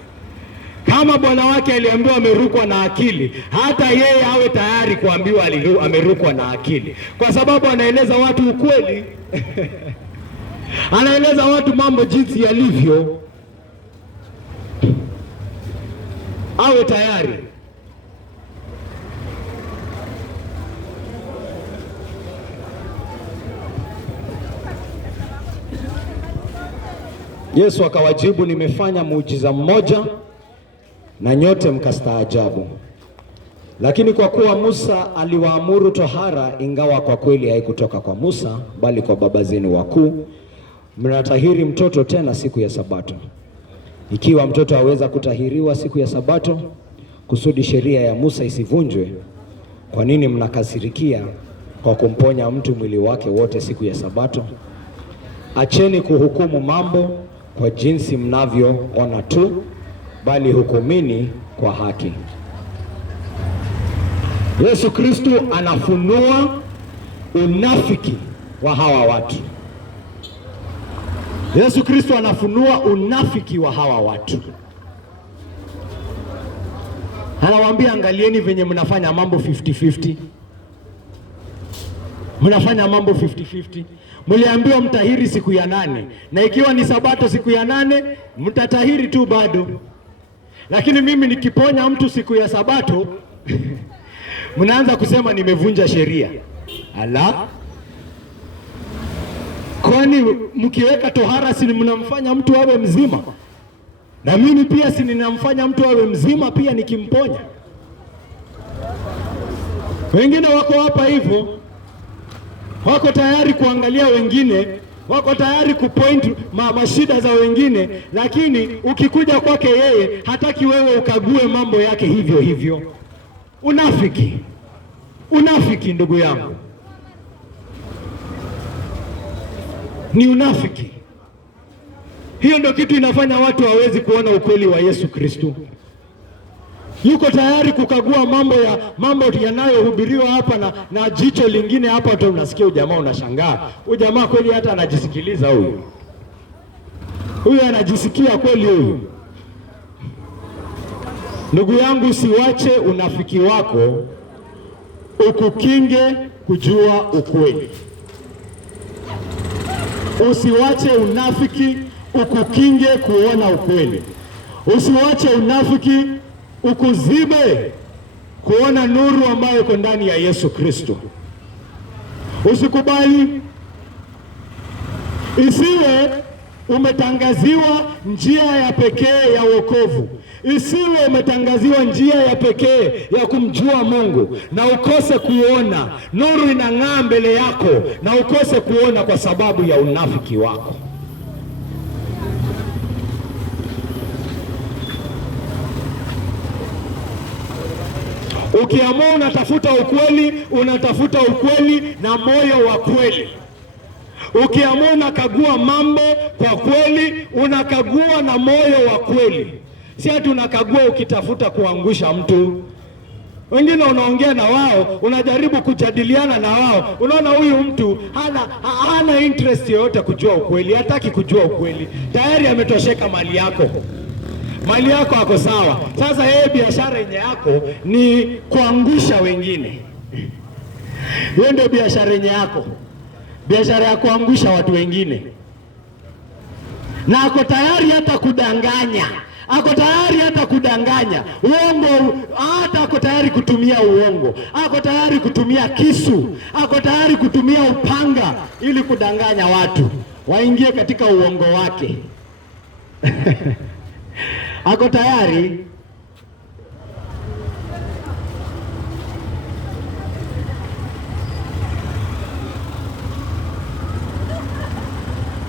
Kama bwana wake aliambiwa amerukwa na akili, hata yeye awe tayari kuambiwa amerukwa na akili, kwa sababu anaeleza watu ukweli. Anaeleza watu mambo jinsi yalivyo. Awe tayari. Yesu akawajibu, nimefanya muujiza mmoja na nyote mkastaajabu. Lakini kwa kuwa Musa aliwaamuru tohara, ingawa kwa kweli haikutoka kwa Musa bali kwa baba zenu wakuu, mnatahiri mtoto tena siku ya Sabato. Ikiwa mtoto aweza kutahiriwa siku ya Sabato kusudi sheria ya Musa isivunjwe, kwa nini mnakasirikia kwa kumponya mtu mwili wake wote siku ya Sabato? Acheni kuhukumu mambo kwa jinsi mnavyoona tu, bali hukumini kwa haki. Yesu Kristo anafunua unafiki wa hawa watu. Yesu Kristo anafunua unafiki wa hawa watu. Anawaambia, angalieni venye mnafanya mambo 50-50. Mnafanya mambo 50-50. Mliambiwa mtahiri siku ya 8, na ikiwa ni Sabato siku ya 8 mtatahiri tu bado. Lakini mimi nikiponya mtu siku ya Sabato mnaanza kusema nimevunja sheria. Ala, kwani mkiweka tohara si mnamfanya mtu awe mzima? Na mimi pia si ninamfanya mtu awe mzima pia nikimponya? Wengine wako hapa hivyo, wako tayari kuangalia wengine, wako tayari kupoint mashida za wengine, lakini ukikuja kwake yeye hataki wewe ukague mambo yake hivyo hivyo. Unafiki, unafiki ndugu yangu, ni unafiki. Hiyo ndio kitu inafanya watu hawezi kuona ukweli wa Yesu Kristo. Yuko tayari kukagua mambo yanayohubiriwa hapa na jicho lingine hapa. Hata unasikia ujamaa, unashangaa ujamaa kweli hata anajisikiliza huyu anajisikia kweli huyu. Ndugu yangu, usiwache unafiki wako ukukinge kujua ukweli. Usiwache unafiki ukukinge kuona ukweli. Usiwache unafiki ukuzibe kuona nuru ambayo iko ndani ya Yesu Kristo. Usikubali isiwe umetangaziwa njia ya pekee ya wokovu, isiwe umetangaziwa njia ya pekee ya kumjua Mungu na ukose kuona nuru inang'aa mbele yako na ukose kuona kwa sababu ya unafiki wako. Ukiamua unatafuta ukweli, unatafuta ukweli na moyo wa kweli. Ukiamua unakagua mambo kwa kweli, unakagua na moyo wa kweli. Si ati unakagua ukitafuta kuangusha mtu. Wengine unaongea na wao, unajaribu kujadiliana na wao, unaona huyu mtu hana interest yoyote kujua ukweli, hataki kujua ukweli. Tayari ametosheka mali yako. Mali yako ako sawa. Sasa yeye biashara yenye yako ni kuangusha wengine. Hiyo ndio biashara yenye yako. Biashara ya kuangusha watu wengine. Na ako tayari hata kudanganya. Ako tayari hata kudanganya. Uongo, hata ako tayari kutumia uongo. Ako tayari kutumia kisu. Ako tayari kutumia upanga ili kudanganya watu waingie katika uongo wake. Ako tayari.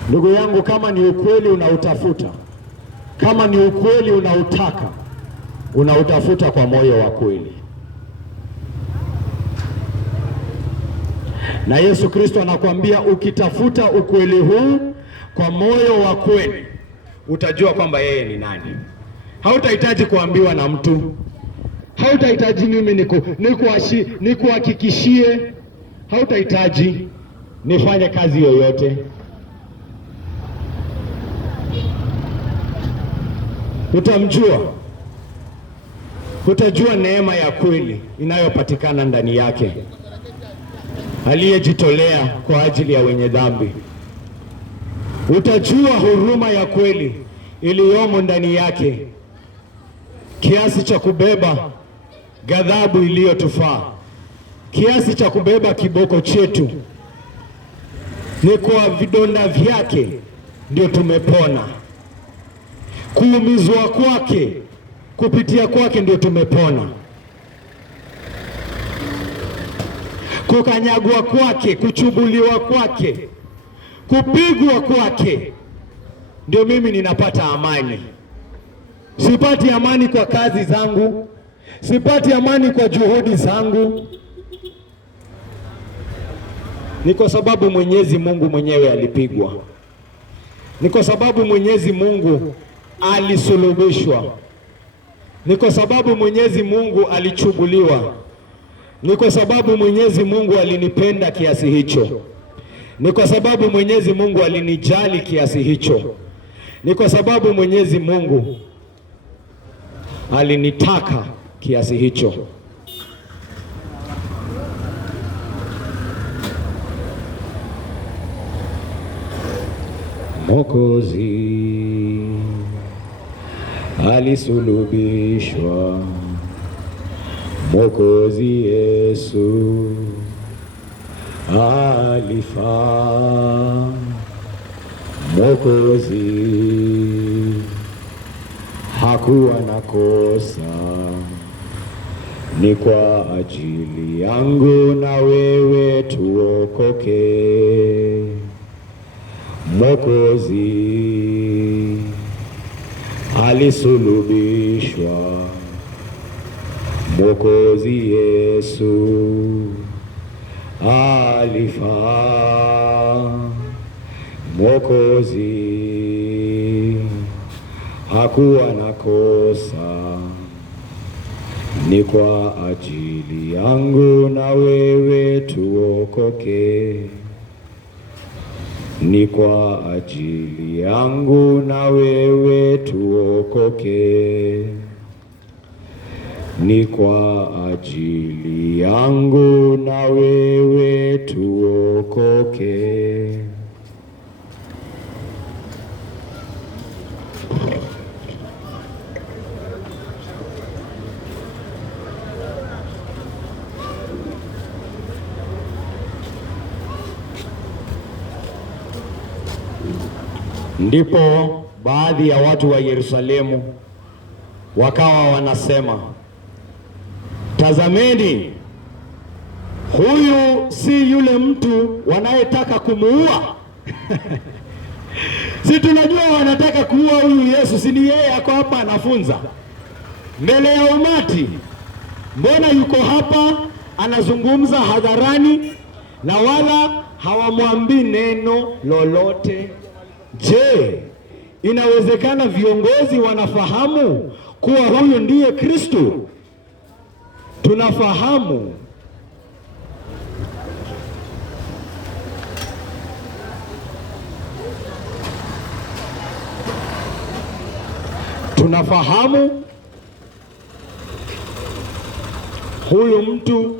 Ndugu yangu, kama ni ukweli unautafuta, kama ni ukweli unautaka, unautafuta kwa moyo wa kweli. Na Yesu Kristo anakuambia ukitafuta ukweli huu kwa moyo wa kweli, utajua kwamba yeye ni nani. Hautahitaji kuambiwa na mtu. Hautahitaji mimi nikuhakikishie. Hautahitaji nifanye kazi yoyote. Utamjua. Utajua neema ya kweli inayopatikana ndani yake, aliyejitolea kwa ajili ya wenye dhambi. Utajua huruma ya kweli iliyomo ndani yake, kiasi cha kubeba ghadhabu iliyotufaa, kiasi cha kubeba kiboko chetu. Ni kwa vidonda vyake ndio tumepona. kuumizwa kwake, kupitia kwake ndio tumepona. Kukanyagwa kwake, kuchubuliwa kwake, kupigwa kwake ndio mimi ninapata amani. Sipati amani kwa kazi zangu, sipati amani kwa juhudi zangu. Ni kwa sababu Mwenyezi Mungu mwenyewe alipigwa. Ni kwa sababu Mwenyezi Mungu alisulubishwa. Ni kwa sababu Mwenyezi Mungu alichubuliwa. Ni kwa sababu Mwenyezi Mungu alinipenda kiasi hicho. Ni kwa sababu Mwenyezi Mungu alinijali kiasi hicho. Ni kwa sababu Mwenyezi Mungu alinitaka kiasi hicho. Mwokozi alisulubishwa, Mwokozi Yesu alifaa, Mwokozi hakuwa na kosa, ni kwa ajili yangu na wewe tuokoke. Mwokozi alisulubishwa, Mwokozi Yesu alifaa, Mwokozi hakuwa na kosa, ni kwa ajili yangu na wewe tuokoke. Ni kwa ajili yangu na wewe tuokoke. Ni kwa ajili yangu na wewe tuokoke. Ndipo baadhi ya watu wa Yerusalemu wakawa wanasema, tazameni, huyu si yule mtu wanayetaka kumuua? Si tunajua wanataka kuua huyu Yesu, si ni yeye ako hapa anafunza mbele ya umati? Mbona yuko hapa anazungumza hadharani na wala hawamwambii neno lolote? Je, inawezekana viongozi wanafahamu kuwa huyu ndiye Kristo? Tunafahamu. Tunafahamu huyu mtu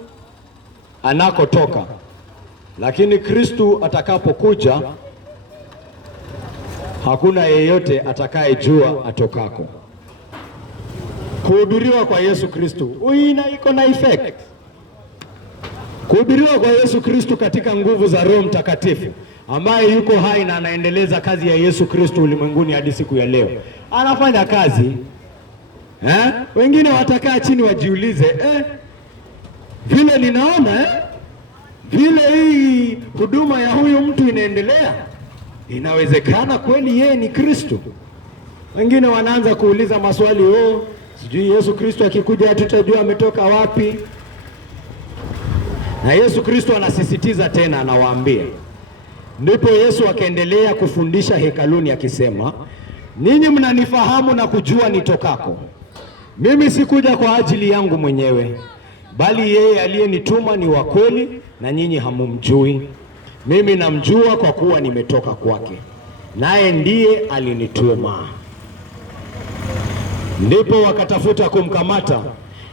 anakotoka, lakini Kristo atakapokuja hakuna yeyote atakayejua atokako. Kuhubiriwa kwa Yesu Kristo iko na effect. Kuhubiriwa kwa Yesu Kristo katika nguvu za Roho Mtakatifu ambaye yuko hai na anaendeleza kazi ya Yesu Kristo ulimwenguni hadi siku ya leo. Anafanya kazi. Wengine watakaa chini wajiulize, vile ninaona vile hii huduma ya huyu mtu inaendelea, inawezekana kweli yeye ni Kristo? Wengine wanaanza kuuliza maswali, sijui Yesu Kristo akikuja tutajua ametoka wapi? Na Yesu Kristo anasisitiza tena, anawaambia. Ndipo Yesu akaendelea kufundisha hekaluni akisema, ninyi mnanifahamu na kujua nitokako. Mimi sikuja kwa ajili yangu mwenyewe, bali yeye aliyenituma ni wa kweli, na nyinyi hamumjui. Mimi namjua kwa kuwa nimetoka kwake, naye ndiye alinituma. Ndipo wakatafuta kumkamata,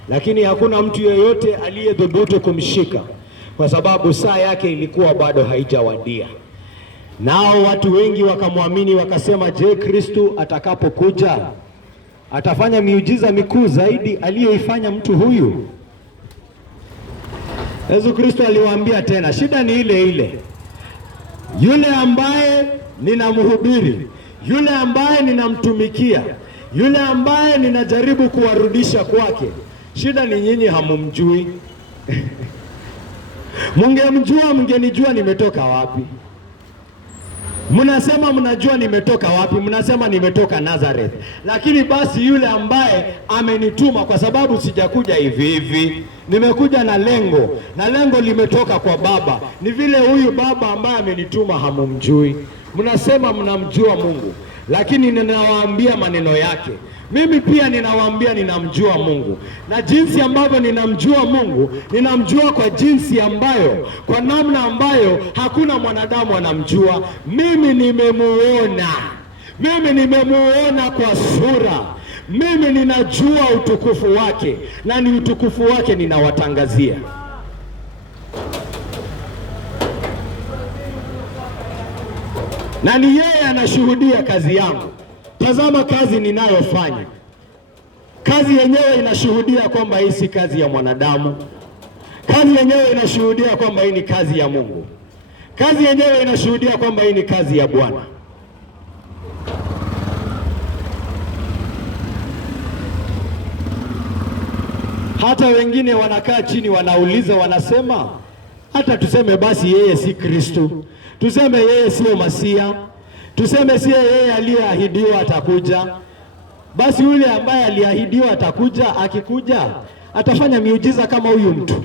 lakini hakuna mtu yeyote aliyedhubutu kumshika, kwa sababu saa yake ilikuwa bado haijawadia. Nao watu wengi wakamwamini, wakasema, je, Kristo atakapokuja atafanya miujiza mikuu zaidi aliyoifanya mtu huyu? Yesu Kristo aliwaambia tena, shida ni ile ile. Yule ambaye ninamhubiri, yule ambaye ninamtumikia, Yule ambaye ninajaribu kuwarudisha kwake, shida ni nyinyi hamumjui. Mungemjua, mngenijua nimetoka wapi. Mnasema mnajua nimetoka wapi, mnasema nimetoka Nazareth. Lakini basi yule ambaye amenituma, kwa sababu sijakuja hivi hivi, nimekuja na lengo, na lengo limetoka kwa Baba. Ni vile huyu Baba ambaye amenituma hamumjui. Mnasema mnamjua Mungu, lakini ninawaambia maneno yake. Mimi pia ninawaambia ninamjua Mungu, na jinsi ambavyo ninamjua Mungu, ninamjua kwa jinsi ambayo, kwa namna ambayo hakuna mwanadamu anamjua. Mimi nimemuona kwa sura. Mimi ninajua utukufu wake, na ni utukufu wake ninawatangazia. Na ni yeye anashuhudia kazi yangu. Tazama kazi ninayofanya. Kazi yenyewe inashuhudia kwamba hii si kazi ya mwanadamu. Kazi yenyewe inashuhudia kwamba hii ni kazi ya Mungu. Kazi yenyewe inashuhudia kwamba hii ni kazi ya Bwana. Hata wengine wanakaa chini wanauliza, wanasema, hata tuseme basi yeye si Kristo, tuseme yeye sio Masia, tuseme si yeye aliyeahidiwa atakuja. Basi yule ambaye aliahidiwa atakuja, akikuja atafanya miujiza kama huyu mtu,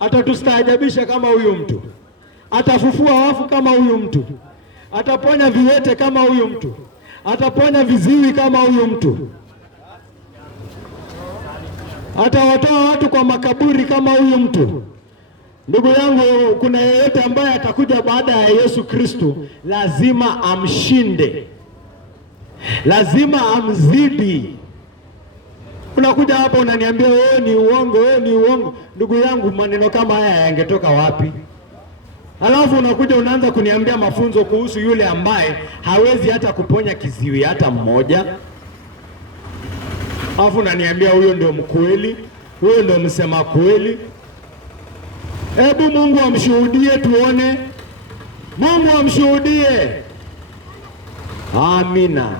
atatustaajabisha kama huyu mtu, atafufua wafu kama huyu mtu, ataponya viwete kama huyu mtu, ataponya viziwi kama huyu mtu, atawatoa watu kwa makaburi kama huyu mtu. Ndugu yangu, kuna yeyote ambaye atakuja baada ya Yesu Kristo, lazima amshinde, lazima amzidi. Unakuja hapa unaniambia wewe ni uongo, wewe ni uongo. Ndugu yangu, maneno kama haya yangetoka wapi? Alafu unakuja unaanza kuniambia mafunzo kuhusu yule ambaye hawezi hata kuponya kiziwi hata mmoja. Alafu unaniambia huyo ndio mkweli, huyo ndio msema kweli. Hebu Mungu amshuhudie tuone. Mungu amshuhudie. Amina.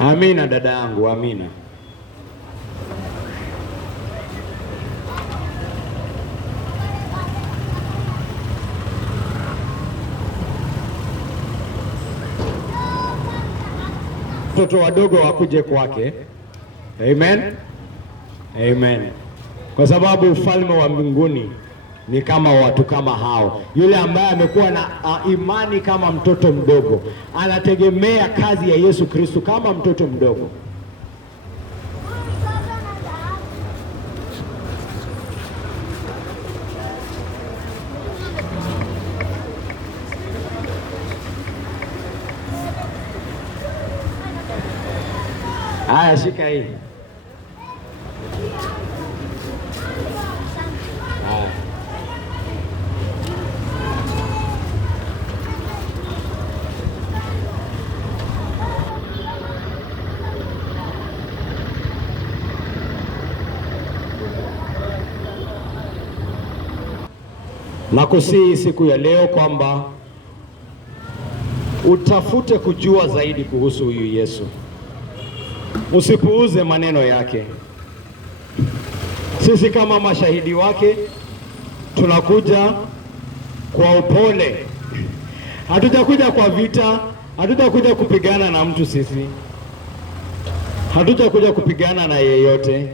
Amina dada yangu, amina. Watoto wadogo wakuje kwake. Amen. Amen. Kwa sababu ufalme wa mbinguni ni kama watu kama hao. Yule ambaye amekuwa na imani kama mtoto mdogo, anategemea kazi ya Yesu Kristo kama mtoto mdogo. Haya, shika hii. Nakusihi siku ya leo kwamba utafute kujua zaidi kuhusu huyu Yesu. Usipuuze maneno yake. Sisi kama mashahidi wake tunakuja kwa upole. Hatutakuja kwa vita, hatutakuja kupigana na mtu sisi. Hatutakuja kupigana na yeyote.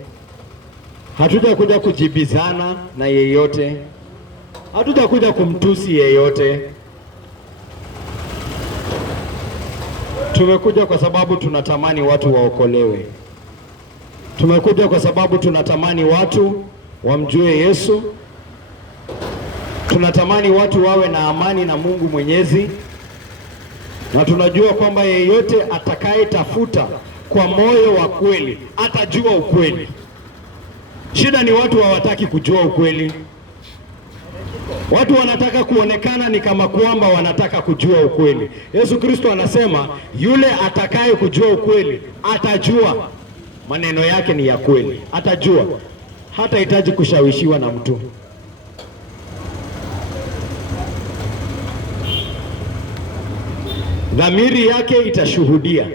Hatutakuja kujibizana na yeyote. Hatutakuja kumtusi yeyote. Tumekuja kwa sababu tunatamani watu waokolewe. Tumekuja kwa sababu tunatamani watu wamjue Yesu. Tunatamani watu wawe na amani na Mungu Mwenyezi. Na tunajua kwamba yeyote atakayetafuta kwa moyo wa kweli atajua ukweli. Shida ni watu hawataki kujua ukweli. Watu wanataka kuonekana ni kama kwamba wanataka kujua ukweli. Yesu Kristo anasema yule atakaye kujua ukweli atajua maneno yake ni ya kweli, atajua, hatahitaji kushawishiwa na mtu. Dhamiri yake itashuhudia.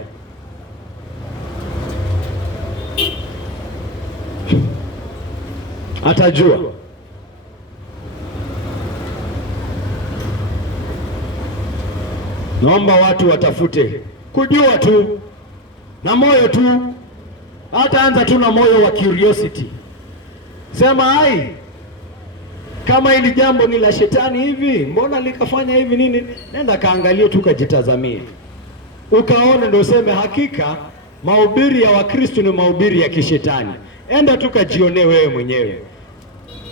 Atajua. Naomba watu watafute kujua tu na moyo tu. Hata anza tu na moyo wa curiosity. Sema hai, kama hili jambo ni la shetani hivi, mbona likafanya hivi nini? Nenda kaangalie tu, kajitazamie, ukaona, ndio useme hakika mahubiri ya Wakristo ni mahubiri ya kishetani. Enda tu kajionee wewe mwenyewe.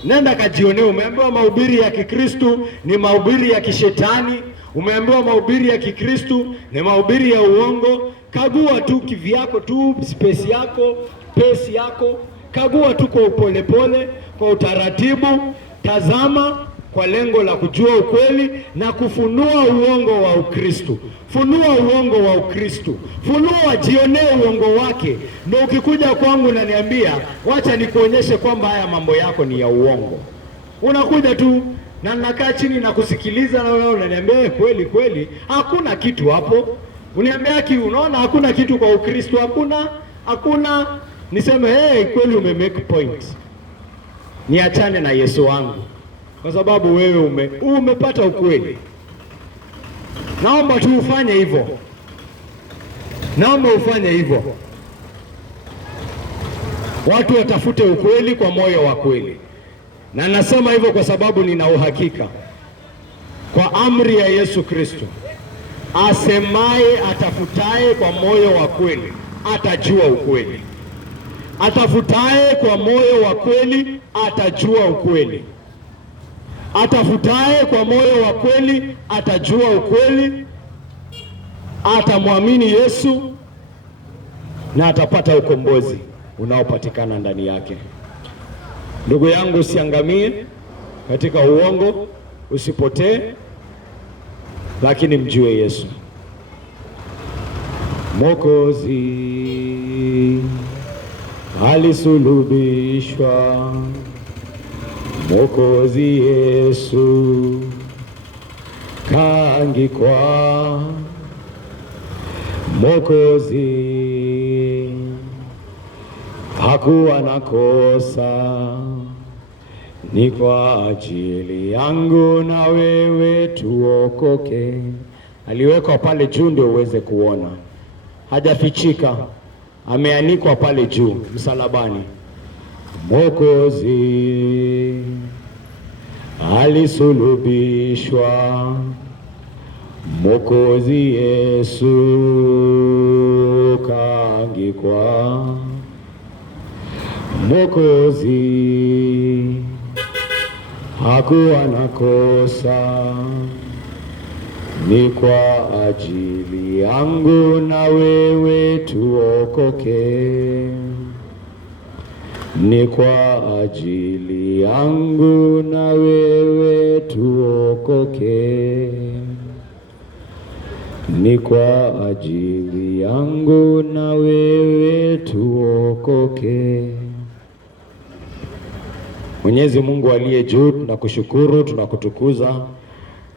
Nenda kajionee. Umeambiwa mahubiri ya Kikristo ni mahubiri ya kishetani, umeambiwa mahubiri ya Kikristo ni mahubiri ya uongo. Kagua tu kivyako tu, space yako, pace yako. Kagua tu kwa upolepole, kwa utaratibu. Tazama kwa lengo la kujua ukweli na kufunua uongo wa Ukristo. Funua uongo wa Ukristo. Funua, jionee uongo wake. Ndio ukikuja kwangu na niambia, wacha nikuonyeshe kwamba haya mambo yako ni ya uongo. Unakuja tu na nakaa chini na kusikiliza, na wewe unaniambia kweli kweli hakuna kitu hapo. Uniambia unaona hakuna kitu kwa Ukristo, hakuna. Niseme kweli umemake point. Niachane na Yesu wangu kwa sababu wewe umepata ukweli. Naomba tu ufanye hivyo. Naomba ufanye hivyo. Watu watafute ukweli kwa moyo wa kweli. Na nasema hivyo kwa sababu nina uhakika kwa amri ya Yesu Kristo, asemaye atafutaye kwa moyo wa kweli atajua ukweli. Atafutaye kwa moyo wa kweli atajua ukweli. Atafutaye kwa moyo wa kweli atajua ukweli, atamwamini Yesu na atapata ukombozi unaopatikana ndani yake. Ndugu yangu, usiangamie katika uongo, usipotee, lakini mjue Yesu. Mwokozi alisulubishwa, Mwokozi Yesu kaangikwa, Mwokozi hakuwa na kosa, ni kwa ajili yangu na wewe tuokoke. Aliwekwa pale juu ndio uweze kuona, hajafichika, ameanikwa pale juu msalabani. Mwokozi alisulubishwa, Mwokozi Yesu kaangikwa, Mwokozi hakuwa na kosa, ni kwa ajili yangu na wewe tuokoke. Ni kwa ajili yangu na wewe tuokoke. Ni kwa ajili yangu na wewe tuokoke. Mwenyezi Mungu aliye juu, tunakushukuru, tunakutukuza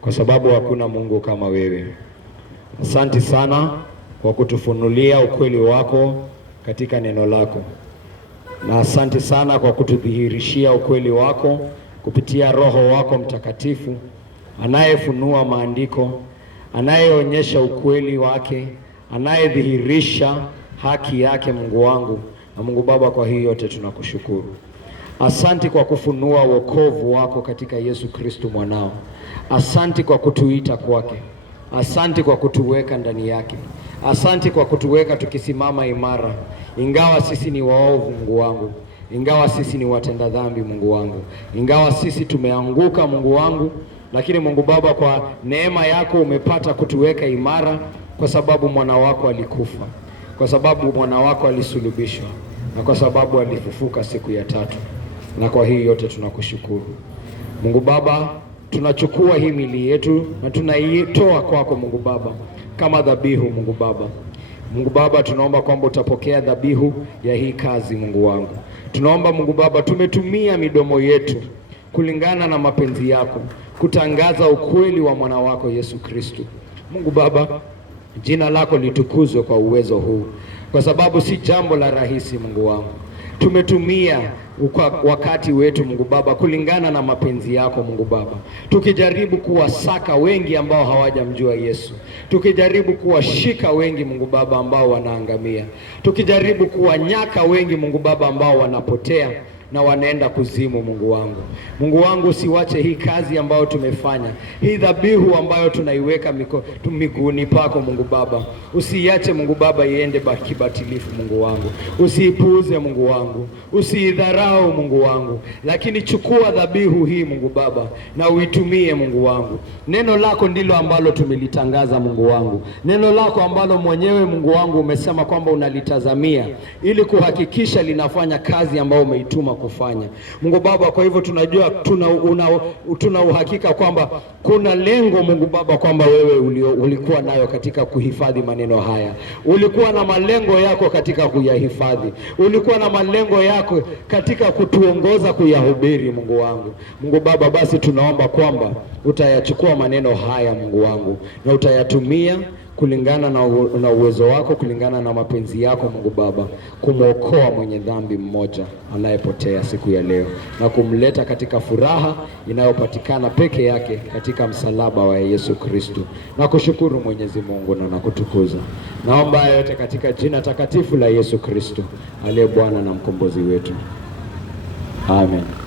kwa sababu hakuna Mungu kama wewe. Asante sana kwa kutufunulia ukweli wako katika neno lako. Na asante sana kwa kutudhihirishia ukweli wako kupitia Roho wako Mtakatifu, anayefunua maandiko, anayeonyesha ukweli wake, anayedhihirisha haki yake. Mungu wangu na Mungu Baba, kwa hii yote tunakushukuru. Asante kwa kufunua wokovu wako katika Yesu Kristo mwanao. Asante kwa kutuita kwake. Asante kwa kutuweka ndani yake. Asante kwa kutuweka tukisimama imara, ingawa sisi ni waovu Mungu wangu, ingawa sisi ni watenda dhambi Mungu wangu, ingawa sisi tumeanguka Mungu wangu, lakini Mungu Baba, kwa neema yako umepata kutuweka imara, kwa sababu mwana wako alikufa, kwa sababu mwana wako alisulubishwa, na kwa sababu alifufuka siku ya tatu. Na kwa hii yote tunakushukuru Mungu Baba. tunachukua hii miili yetu na tunaitoa kwako Mungu Baba kama dhabihu Mungu Baba. Mungu Baba, tunaomba kwamba utapokea dhabihu ya hii kazi Mungu wangu. Tunaomba Mungu Baba, tumetumia midomo yetu kulingana na mapenzi yako kutangaza ukweli wa mwana wako Yesu Kristo. Mungu Baba, jina lako litukuzwe kwa uwezo huu, kwa sababu si jambo la rahisi Mungu wangu. Tumetumia wakati wetu Mungu Baba kulingana na mapenzi yako Mungu Baba, tukijaribu kuwasaka wengi ambao hawajamjua Yesu, tukijaribu kuwashika wengi Mungu Baba ambao wanaangamia, tukijaribu kuwanyaka wengi Mungu Baba ambao wanapotea na wanaenda kuzimu Mungu wangu. Mungu wangu, usiwache hii kazi ambayo tumefanya, hii dhabihu ambayo tunaiweka miguuni pako Mungu Baba, usiache Mungu Baba iende kibatilifu Mungu wangu. Usiipuuze Mungu wangu, usiidharau Mungu wangu, lakini chukua dhabihu hii Mungu Baba na uitumie Mungu wangu. Neno lako ndilo ambalo tumelitangaza Mungu wangu, neno lako ambalo mwenyewe Mungu wangu umesema kwamba unalitazamia ili kuhakikisha linafanya kazi ambayo umeituma kufanya Mungu Baba. Kwa hivyo tunajua tuna uhakika kwamba kuna lengo Mungu Baba, kwamba wewe ulikuwa nayo katika kuhifadhi maneno haya, ulikuwa na malengo yako katika kuyahifadhi, ulikuwa na malengo yako katika kutuongoza kuyahubiri Mungu wangu. Mungu Baba, basi tunaomba kwamba utayachukua maneno haya Mungu wangu na utayatumia kulingana na uwezo wako, kulingana na mapenzi yako Mungu Baba, kumwokoa mwenye dhambi mmoja anayepotea siku ya leo na kumleta katika furaha inayopatikana peke yake katika msalaba wa Yesu Kristo. Na kushukuru Mwenyezi Mungu na nakutukuza. Naomba yote katika jina takatifu la Yesu Kristo aliye Bwana na mkombozi wetu. Amen.